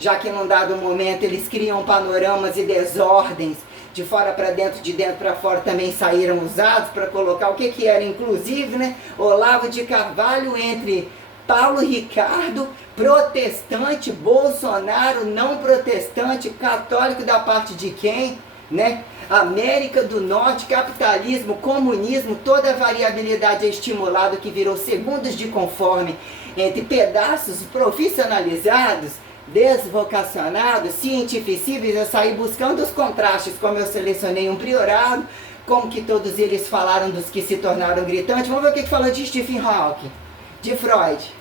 já que num dado momento eles criam panoramas e desordens, de fora para dentro, de dentro para fora também saíram usados para colocar o que era, inclusive, né? Olavo de Carvalho entre Paulo Ricardo, protestante, Bolsonaro, não protestante, católico da parte de quem, né? América do Norte, capitalismo, comunismo, toda a variabilidade é estimulada, que virou segundos de conforme entre pedaços profissionalizados, desvocacionados, cientificíveis, a sair buscando os contrastes, como eu selecionei um priorado, como que todos eles falaram dos que se tornaram gritantes. Vamos ver o que falou de Stephen Hawking, de Freud,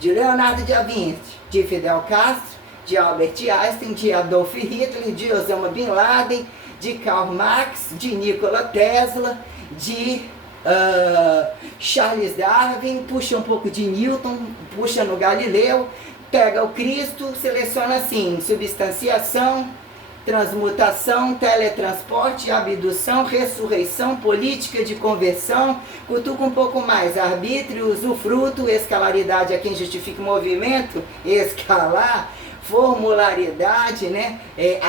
de Leonardo da Vinci, de Fidel Castro, de Albert Einstein, de Adolf Hitler, de Osama Bin Laden, de Karl Marx, de Nikola Tesla, de Charles Darwin, puxa um pouco de Newton, puxa no Galileu, pega o Cristo, seleciona assim, substanciação, transmutação, teletransporte, abdução, ressurreição, política de conversão, cutuca um pouco mais, arbítrio, usufruto, escalaridade a quem justifica o movimento, escalar, formularidade, né?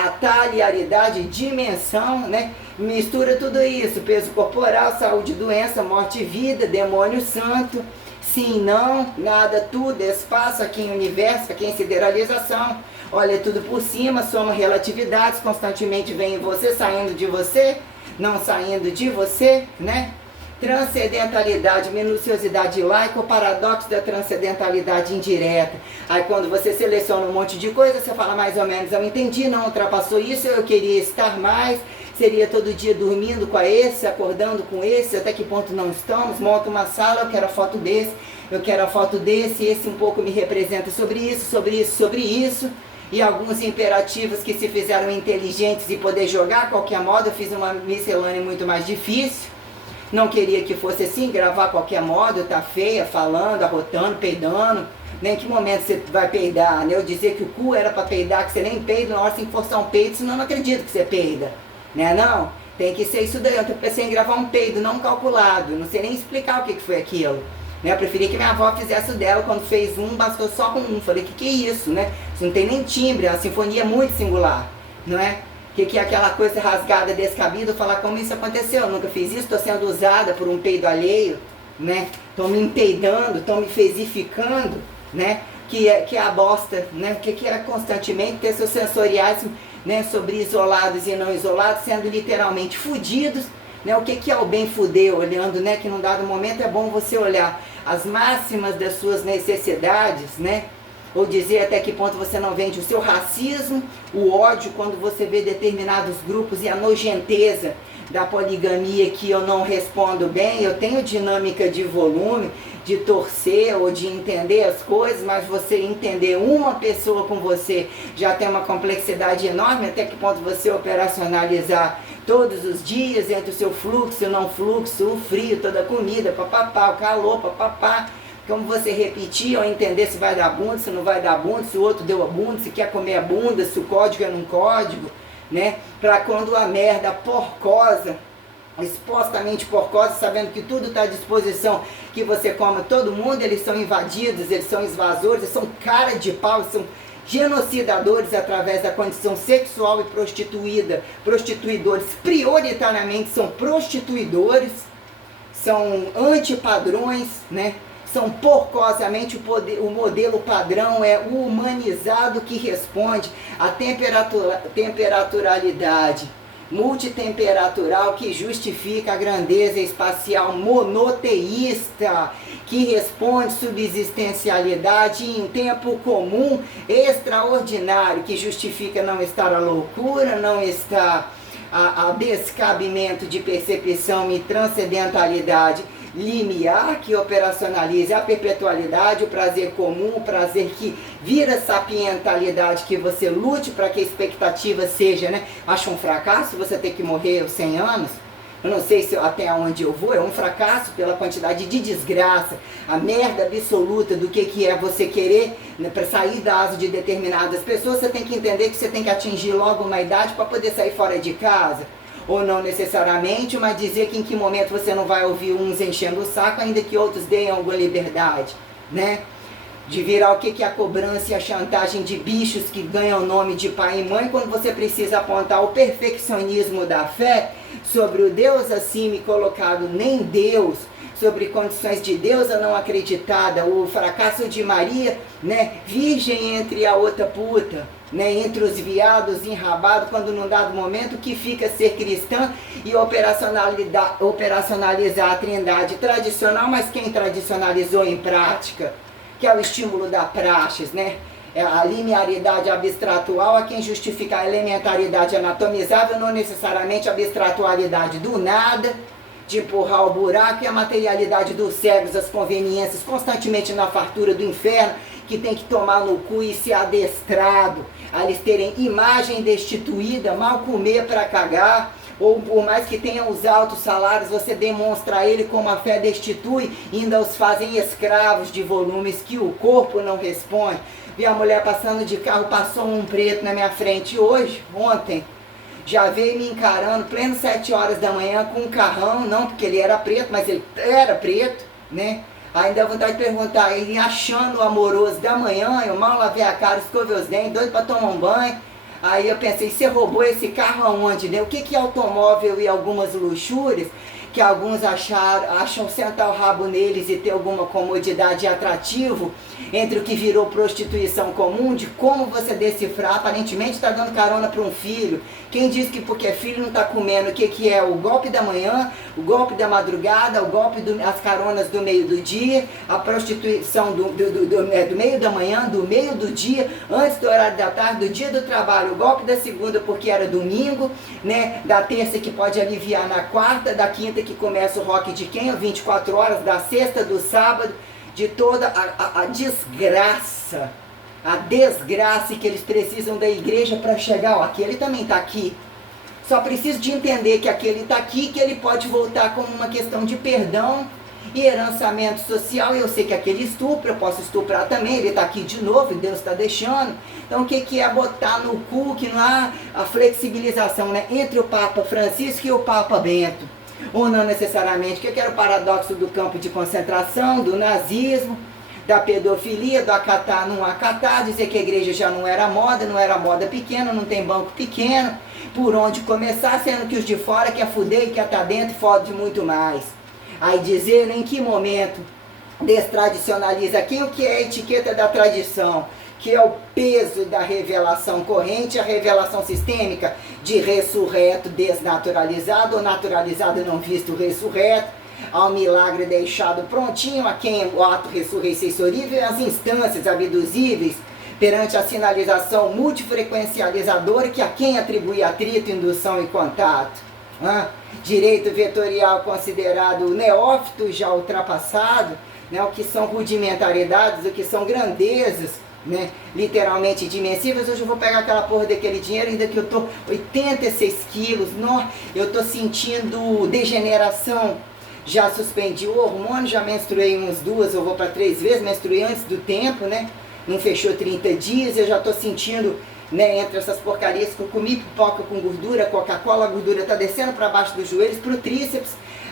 Ataliaridade, dimensão, né? Mistura tudo isso, peso corporal, saúde, doença, morte e vida, demônio santo, sim, não, nada, tudo, espaço, aqui em universo, aqui em sideralização, olha tudo por cima, soma relatividades, constantemente vem em você, saindo de você, não saindo de você, né? Transcendentalidade, minuciosidade laica, o paradoxo da transcendentalidade indireta. Aí quando você seleciona um monte de coisa, você fala mais ou menos, eu entendi, não ultrapassou isso, eu queria estar mais, seria todo dia dormindo com esse, acordando com esse, até que ponto não estamos, monta uma sala, eu quero a foto desse, eu quero a foto desse, esse um pouco me representa sobre isso, sobre isso, sobre isso. E alguns imperativos que se fizeram inteligentes e poder jogar a qualquer modo, eu fiz uma miscelânea muito mais difícil. Não queria que fosse assim, gravar a qualquer modo, tá feia, falando, arrotando, peidando. Nem que momento você vai peidar, né? Eu dizer que o cu era pra peidar, que você nem peida na hora sem forçar um peido, senão eu não acredito que você peida. Né não? Tem que ser isso daí. Eu pensei em gravar um peido não calculado. Não sei nem explicar o que foi aquilo. Né? Eu preferi que minha avó fizesse o dela, quando fez um, bastou só com um. Falei, que é isso, né? Isso não tem nem timbre, a sinfonia é muito singular, não é? Que é aquela coisa rasgada, descabida, falar como isso aconteceu, eu nunca fiz isso, estou sendo usada por um peido alheio, né? Estão me empeidando, estão me fesificando, né? Que é a bosta, né? Que é constantemente ter seus sensoriais, né? Sobre isolados e não isolados, sendo literalmente fudidos, né? O que é o bem fuder, olhando, né? Que num dado momento é bom você olhar as máximas das suas necessidades, né? Ou dizer até que ponto você não vende o seu racismo, o ódio quando você vê determinados grupos e a nojenteza da poligamia que eu não respondo bem. Eu tenho dinâmica de volume, de torcer ou de entender as coisas, mas você entender uma pessoa com você já tem uma complexidade enorme, até que ponto você operacionalizar todos os dias entre o seu fluxo e o não fluxo, o frio, toda a comida, papapá, o calor, papapá. Como você repetir ou entender se vai dar bunda, se não vai dar bunda, se o outro deu a bunda, se quer comer a bunda, se o código é num código, né? Para quando a merda porcosa, expostamente porcosa, sabendo que tudo está à disposição, que você coma todo mundo, eles são invadidos, eles são invasores, eles são cara de pau, eles são genocidadores através da condição sexual e prostituída. Prostituidores prioritariamente são prostituidores, são antipadrões, né? São porcosamente o modelo padrão é o humanizado que responde à temperaturalidade multitemperatural que justifica a grandeza espacial monoteísta, que responde subsistencialidade em tempo comum extraordinário, que justifica não estar à loucura, não estar a descabimento de percepção e transcendentalidade limiar, que operacionalize a perpetualidade, o prazer comum, o prazer que vira sapientalidade, que você lute para que a expectativa seja, né? Acho um fracasso você ter que morrer aos 100 anos. Eu não sei se até onde eu vou, é um fracasso pela quantidade de desgraça, a merda absoluta do que é você querer, né, para sair da asa de determinadas pessoas, você tem que entender que você tem que atingir logo uma idade para poder sair fora de casa. Ou não necessariamente, mas dizer que em que momento você não vai ouvir uns enchendo o saco, ainda que outros deem alguma liberdade, né? De virar o que é a cobrança e a chantagem de bichos que ganham o nome de pai e mãe, quando você precisa apontar o perfeccionismo da fé sobre o Deus acima e colocado nem Deus, sobre condições de deusa não acreditada, o fracasso de Maria, né, virgem entre a outra puta, né, entre os viados enrabados, quando num dado momento que fica ser cristã e operacionalizar a trindade tradicional, mas quem tradicionalizou em prática, que é o estímulo da praxis, né? A linearidade abstratual a quem justifica a elementaridade anatomizável, não necessariamente a abstratualidade do nada, de empurrar o buraco, e a materialidade dos cegos, as conveniências constantemente na fartura do inferno, que tem que tomar no cu e ser adestrado a eles terem imagem destituída, mal comer para cagar, ou por mais que tenha os altos salários, você demonstra a ele como a fé destitui e ainda os fazem escravos de volumes que o corpo não responde. Vi a mulher passando de carro, passou um preto na minha frente hoje, ontem, já veio me encarando, pleno 7 horas da manhã, com um carrão, não porque ele era preto, mas ele era preto, né? Ainda dá vontade de perguntar, ele achando o amoroso da manhã, eu mal lavei a cara, escovei os dentes, doido para tomar um banho. Aí eu pensei, você roubou esse carro aonde, né? O que é automóvel e algumas luxúrias, que alguns acham sentar o rabo neles e ter alguma comodidade e atrativo, entre o que virou prostituição comum, de como você decifrar, aparentemente está dando carona para um filho. Quem diz que porque é filho não está comendo, o que é o golpe da manhã, o golpe da madrugada, o golpe as caronas do meio do dia, a prostituição do meio da manhã, do meio do dia, antes do horário da tarde, do dia do trabalho, o golpe da segunda porque era domingo, né, da terça que pode aliviar na quarta, da quinta que começa o rock de quem, 24 horas, da sexta, do sábado, de toda a desgraça, a desgraça que eles precisam da igreja para chegar, ó, aquele também está aqui. Só preciso de entender que aquele está aqui, que ele pode voltar como uma questão de perdão e herançamento social. Eu sei que aquele estupra, eu posso estuprar também, ele está aqui de novo e Deus está deixando. Então o que é botar no cu que não há a flexibilização, né, entre o Papa Francisco e o Papa Bento? Ou não necessariamente, que era o paradoxo do campo de concentração, do nazismo, da pedofilia, do acatar, não acatar, dizer que a igreja já não era moda pequena, não tem banco pequeno, por onde começar, sendo que os de fora quer fuder e quer estar dentro e fode muito mais. Aí dizer em que momento destradicionaliza aqui o que é a etiqueta da tradição, que é o peso da revelação corrente, a revelação sistêmica de ressurreto desnaturalizado ou naturalizado não visto ressurreto, ao milagre deixado prontinho, a quem o ato ressurreicensorível e as instâncias abduzíveis perante a sinalização multifrequencializadora que a quem atribui atrito, indução e contato. Direito vetorial considerado neófito, já ultrapassado, né? O que são rudimentaridades, o que são grandezas, né, literalmente dimensivas. Hoje eu vou pegar aquela porra daquele dinheiro, ainda que eu tô 86 quilos, eu tô sentindo degeneração, já suspendi o hormônio, já menstruei umas 2, eu vou para 3 vezes, menstruei antes do tempo, né, não fechou 30 dias, eu já tô sentindo, né, entre essas porcarias que eu comi, pipoca com gordura, Coca-Cola, a gordura tá descendo para baixo dos joelhos, pro tríceps,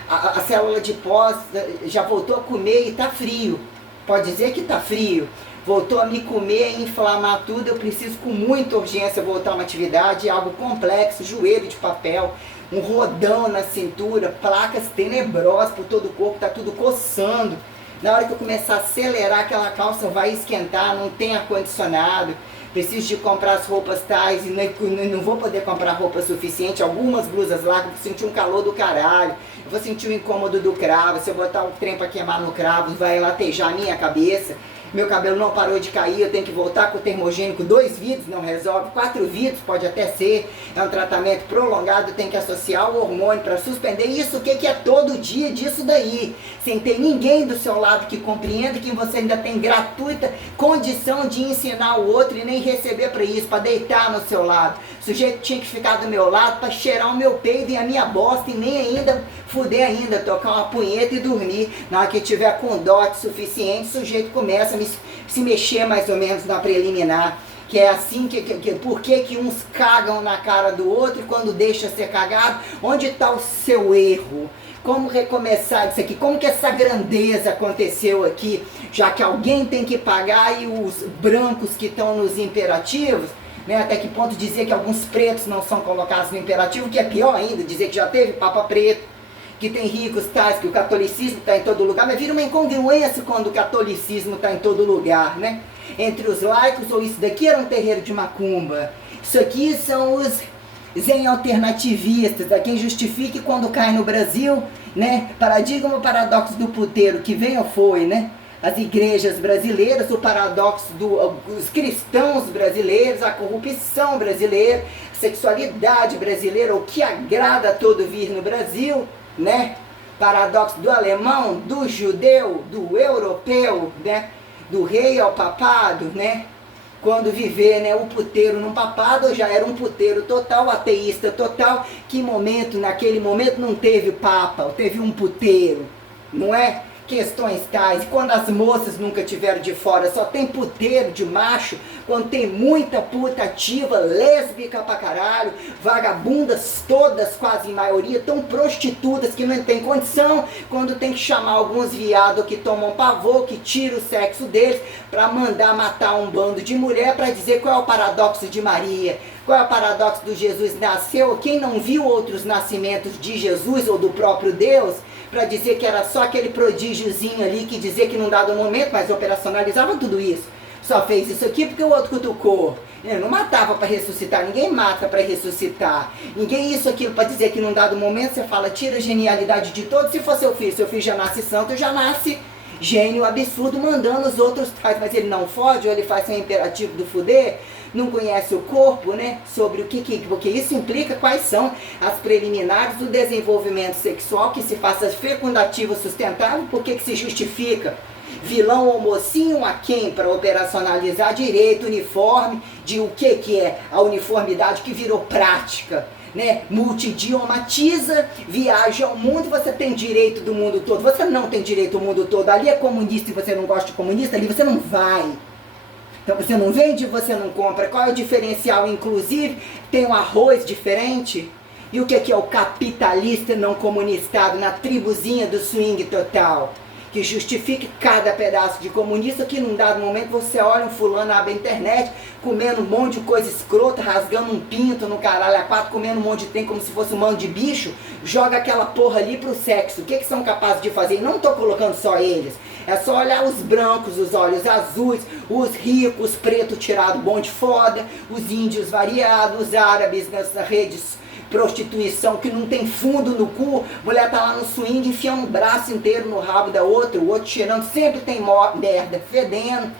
a célula adiposa já voltou a comer e tá frio, pode dizer que tá frio. Voltou a me comer, inflamar tudo, eu preciso com muita urgência voltar a uma atividade, algo complexo, joelho de papel, um rodão na cintura, placas tenebrosas por todo o corpo, tá tudo coçando. Na hora que eu começar a acelerar, aquela calça vai esquentar, não tem ar-condicionado, preciso de comprar as roupas tais e não vou poder comprar roupa suficiente, algumas blusas largas, vou sentir um calor do caralho, eu vou sentir o incômodo do cravo, se eu botar o trem para queimar no cravo, vai latejar a minha cabeça. Meu cabelo não parou de cair, eu tenho que voltar com o termogênico, 2 vidros não resolve, 4 vidros pode até ser, é um tratamento prolongado, tem que associar o hormônio para suspender. Isso o que é todo dia disso daí, sem ter ninguém do seu lado que compreenda que você ainda tem gratuita condição de ensinar o outro e nem receber para isso, para deitar no seu lado. O sujeito tinha que ficar do meu lado para cheirar o meu peido e a minha bosta e nem ainda fuder ainda, tocar uma punheta e dormir. Na hora que tiver com dote suficiente, o sujeito começa a se mexer mais ou menos na preliminar. Que é assim, por que uns cagam na cara do outro e quando deixa ser cagado, onde está o seu erro? Como recomeçar isso aqui? Como que essa grandeza aconteceu aqui? Já que alguém tem que pagar e os brancos que estão nos imperativos, né, até que ponto dizer que alguns pretos não são colocados no imperativo, que é pior ainda, dizer que já teve papa preto, que tem ricos tais, que o catolicismo está em todo lugar, mas vira uma incongruência quando o catolicismo está em todo lugar, né? Entre os laicos, ou isso daqui era um terreiro de macumba, isso aqui são os zen alternativistas, a quem justifique quando cai no Brasil, né? Paradigma, paradoxo do puteiro, que vem ou foi, né? As igrejas brasileiras, o paradoxo dos cristãos brasileiros, a corrupção brasileira, a sexualidade brasileira, o que agrada a todo vir no Brasil, né? Paradoxo do alemão, do judeu, do europeu, né? Do rei ao papado, né? quando viver, né, o puteiro num papado, eu já era um puteiro total, ateísta total. Que momento, naquele momento não teve papa, teve um puteiro, não é? Questões tais, e quando as moças nunca tiveram de fora, só tem puteiro de macho, quando tem muita puta ativa, lésbica pra caralho, vagabundas todas, quase em maioria, tão prostitutas que não tem condição, quando tem que chamar alguns viados que tomam pavor, que tiram o sexo deles, pra mandar matar um bando de mulher, pra dizer qual é o paradoxo de Maria, qual é o paradoxo do Jesus nasceu, quem não viu outros nascimentos de Jesus ou do próprio Deus, para dizer que era só aquele prodígiozinho ali que dizia que num dado momento, mas operacionalizava tudo isso. Só fez isso aqui porque o outro cutucou. Ele não matava para ressuscitar, ninguém mata para ressuscitar. Ninguém isso, aquilo para dizer que num dado momento você fala, tira a genialidade de todos. Se for seu filho já nasce santo, já nasce gênio absurdo mandando os outros trás. Mas ele não fode, ou ele faz sem imperativo do fuder. Não conhece o corpo, né? Sobre o porque isso implica quais são as preliminares do desenvolvimento sexual, que se faça fecundativo sustentável, por que se justifica vilão ou mocinho a quem para operacionalizar direito uniforme de o que é a uniformidade que virou prática, né? Multidiomatiza, viaja ao mundo, você tem direito do mundo todo, você não tem direito do mundo todo, ali é comunista e você não gosta de comunista, ali você não vai. Então você não vende, você não compra. Qual é o diferencial? Inclusive, tem um arroz diferente. E o que é o capitalista não comunistado na tribuzinha do swing total? Que justifique cada pedaço de comunista que num dado momento você olha um fulano, abre a internet, comendo um monte de coisa escrota, rasgando um pinto no caralho a quatro, comendo um monte de trem como se fosse um mano de bicho, joga aquela porra ali pro sexo. O que são capazes de fazer? E não tô colocando só eles. É só olhar os brancos, os olhos azuis, os ricos, os pretos tirados bonde foda, os índios variados, os árabes nas redes prostituição que não tem fundo no cu, mulher tá lá no swing enfiando um braço inteiro no rabo da outra, o outro cheirando, sempre tem merda fedendo.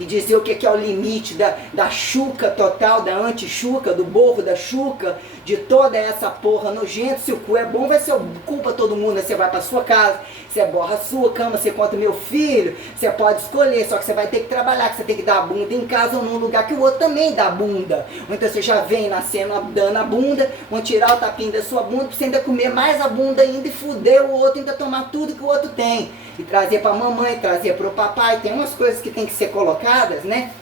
E dizer o que é o limite da chuca total, da anti-chuca, do borro da chuca, de toda essa porra nojenta. Se o cu é bom, vai ser culpa todo mundo, você vai pra sua casa, você borra a sua cama, você conta meu filho, você pode escolher, só que você vai ter que trabalhar, que você tem que dar a bunda em casa ou num lugar que o outro também dá a bunda. Ou então você já vem nascendo dando a bunda, vão tirar o tapinho da sua bunda, pra você ainda comer mais a bunda ainda e fuder o outro, ainda tomar tudo que o outro tem. E trazer pra mamãe, trazer pro papai, tem umas coisas que tem que ser colocadas, né?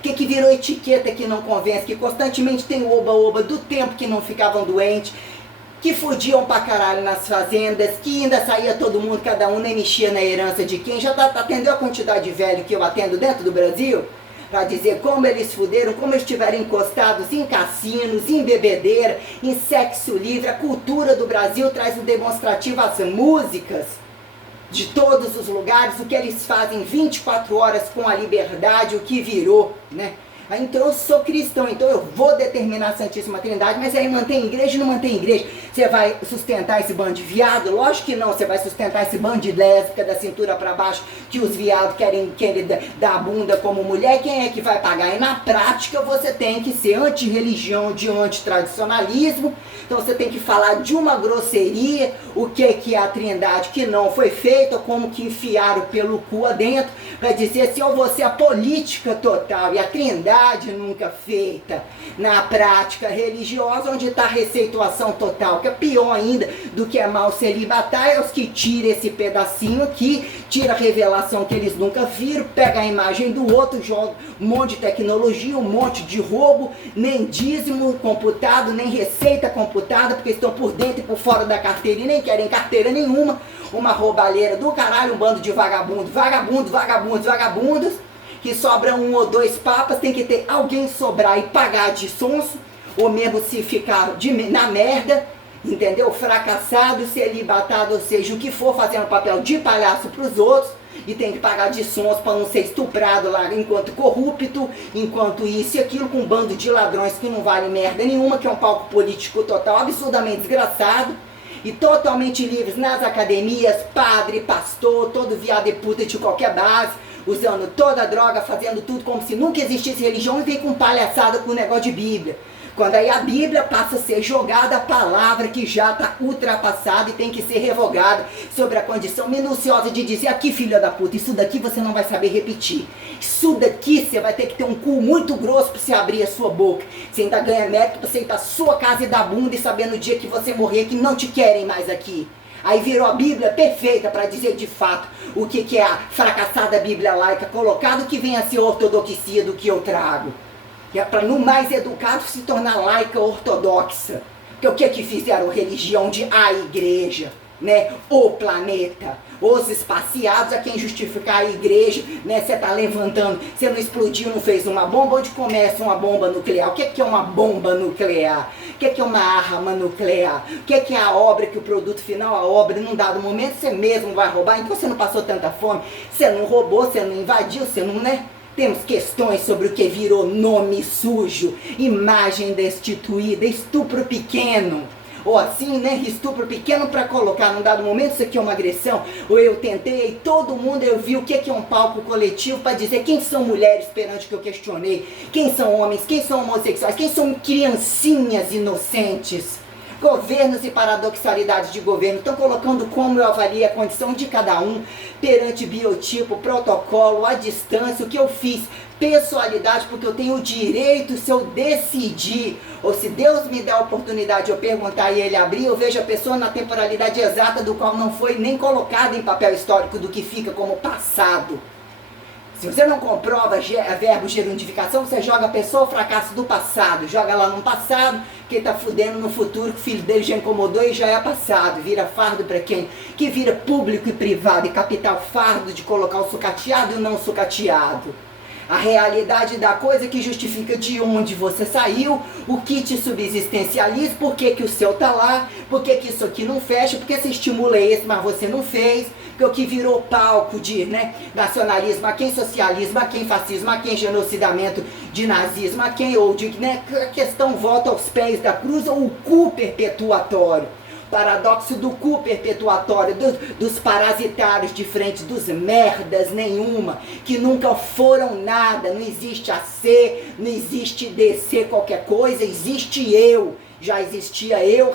Que virou etiqueta que não convence, que constantemente tem o oba-oba do tempo que não ficavam doentes, que fudiam pra caralho nas fazendas, que ainda saía todo mundo, cada um nem mexia na herança de quem. Já atendeu a quantidade de velho que eu atendo dentro do Brasil? Pra dizer como eles fuderam, como eles estiveram encostados em cassinos, em bebedeira, em sexo livre. A cultura do Brasil traz o demonstrativo, as músicas de todos os lugares, o que eles fazem 24 horas com a liberdade, o que virou, né? Então eu sou cristão, então eu vou determinar a Santíssima Trindade, mas aí mantém igreja e não mantém igreja. Você vai sustentar esse bando de viado? Lógico que não, você vai sustentar esse bando de lésbica da cintura para baixo, que os viados querem dar a bunda como mulher, quem é que vai pagar? E na prática você tem que ser anti-religião, de anti-tradicionalismo, então você tem que falar de uma grosseria, o que é a Trindade que não foi feita, como que enfiaram pelo cu adentro, para dizer assim, ou você a política total e a Trindade nunca feita na prática religiosa, onde está a receituação total, que é pior ainda do que é mal celibatário, é os que tiram esse pedacinho aqui, tira a revelação que eles nunca viram, pega a imagem do outro, joga um monte de tecnologia, um monte de roubo, nem dízimo computado, nem receita computada, porque estão por dentro e por fora da carteira e nem querem carteira nenhuma, uma roubalheira do caralho, um bando de vagabundos, que sobra um ou dois papas, tem que ter alguém sobrar e pagar de sonso, ou mesmo se ficar na merda, entendeu? Fracassado, celibatado, ou seja, o que for, fazendo papel de palhaço pros outros, e tem que pagar de sonso para não ser estuprado lá enquanto corrupto, enquanto isso e aquilo, com um bando de ladrões que não vale merda nenhuma, que é um palco político total, absurdamente desgraçado, e totalmente livres nas academias, padre, pastor, todo viado e puta de qualquer base, usando toda a droga, fazendo tudo como se nunca existisse religião, e vem com palhaçada com o negócio de Bíblia. Quando aí a Bíblia passa a ser jogada, a palavra que já está ultrapassada e tem que ser revogada, sobre a condição minuciosa de dizer: aqui, filha da puta, isso daqui você não vai saber repetir. Isso daqui você vai ter que ter um cu muito grosso para você abrir a sua boca. Você ainda ganha mérito para você ir para sua casa e dar bunda e saber no dia que você morrer que não te querem mais aqui. Aí virou a Bíblia perfeita para dizer de fato o que é a fracassada Bíblia laica, colocado que vem a ser ortodoxia do que eu trago. Que é para no mais educado se tornar laica ortodoxa. Porque o que fizeram religião de a igreja, né? O planeta, os espaciados, a quem justificar a igreja, né? Você tá levantando, você não explodiu, não fez uma bomba, onde começa uma bomba nuclear? O que é uma bomba nuclear? O que é uma arma nuclear? O que é a obra, que o produto final, a obra, num dado momento, você mesmo vai roubar? Então você não passou tanta fome, você não roubou, você não invadiu, você não, né? Temos questões sobre o que virou nome sujo, imagem destituída, estupro pequeno. Ou assim, né, estupro pequeno para colocar num dado momento, isso aqui é uma agressão. Ou eu tentei, todo mundo, eu vi o que é um palco coletivo para dizer quem são mulheres perante o que eu questionei, quem são homens, quem são homossexuais, quem são criancinhas inocentes. Governos e paradoxalidades de governo estão colocando como eu avalio a condição de cada um perante biotipo, protocolo, a distância, o que eu fiz, pessoalidade, porque eu tenho o direito, se eu decidir, ou se Deus me der a oportunidade de eu perguntar e ele abrir, eu vejo a pessoa na temporalidade exata do qual não foi nem colocada em papel histórico do que fica como passado. Se você não comprova verbo gerundificação, você joga a pessoa o fracasso do passado, joga lá no passado, que tá fudendo no futuro, que o filho dele já incomodou e já é passado, vira fardo para quem? Que vira público e privado, e capital fardo de colocar o sucateado e o não sucateado. A realidade da coisa que justifica de onde você saiu, o que te subsistencializa, por que o seu tá lá, por que isso aqui não fecha, porque você estimula esse, mas você não fez, porque o que virou palco de, né, nacionalismo, a quem socialismo, a quem fascismo, a quem genocidamento de nazismo, a quem, ou de, né, a questão volta aos pés da cruz, ou o cu perpetuatório. Paradoxo do cu perpetuatório, dos parasitários de frente, dos merdas nenhuma, que nunca foram nada, não existe a ser, não existe descer qualquer coisa, existe eu. Já existia eu,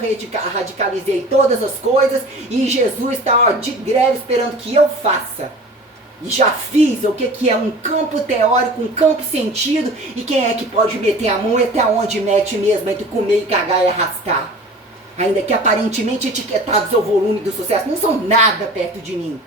radicalizei todas as coisas e Jesus está de greve esperando que eu faça. E já fiz o que é um campo teórico, um campo sentido, e quem é que pode meter a mão e até onde mete mesmo, entre comer e cagar e arrastar. Ainda que aparentemente etiquetados ao volume do sucesso, não são nada perto de mim.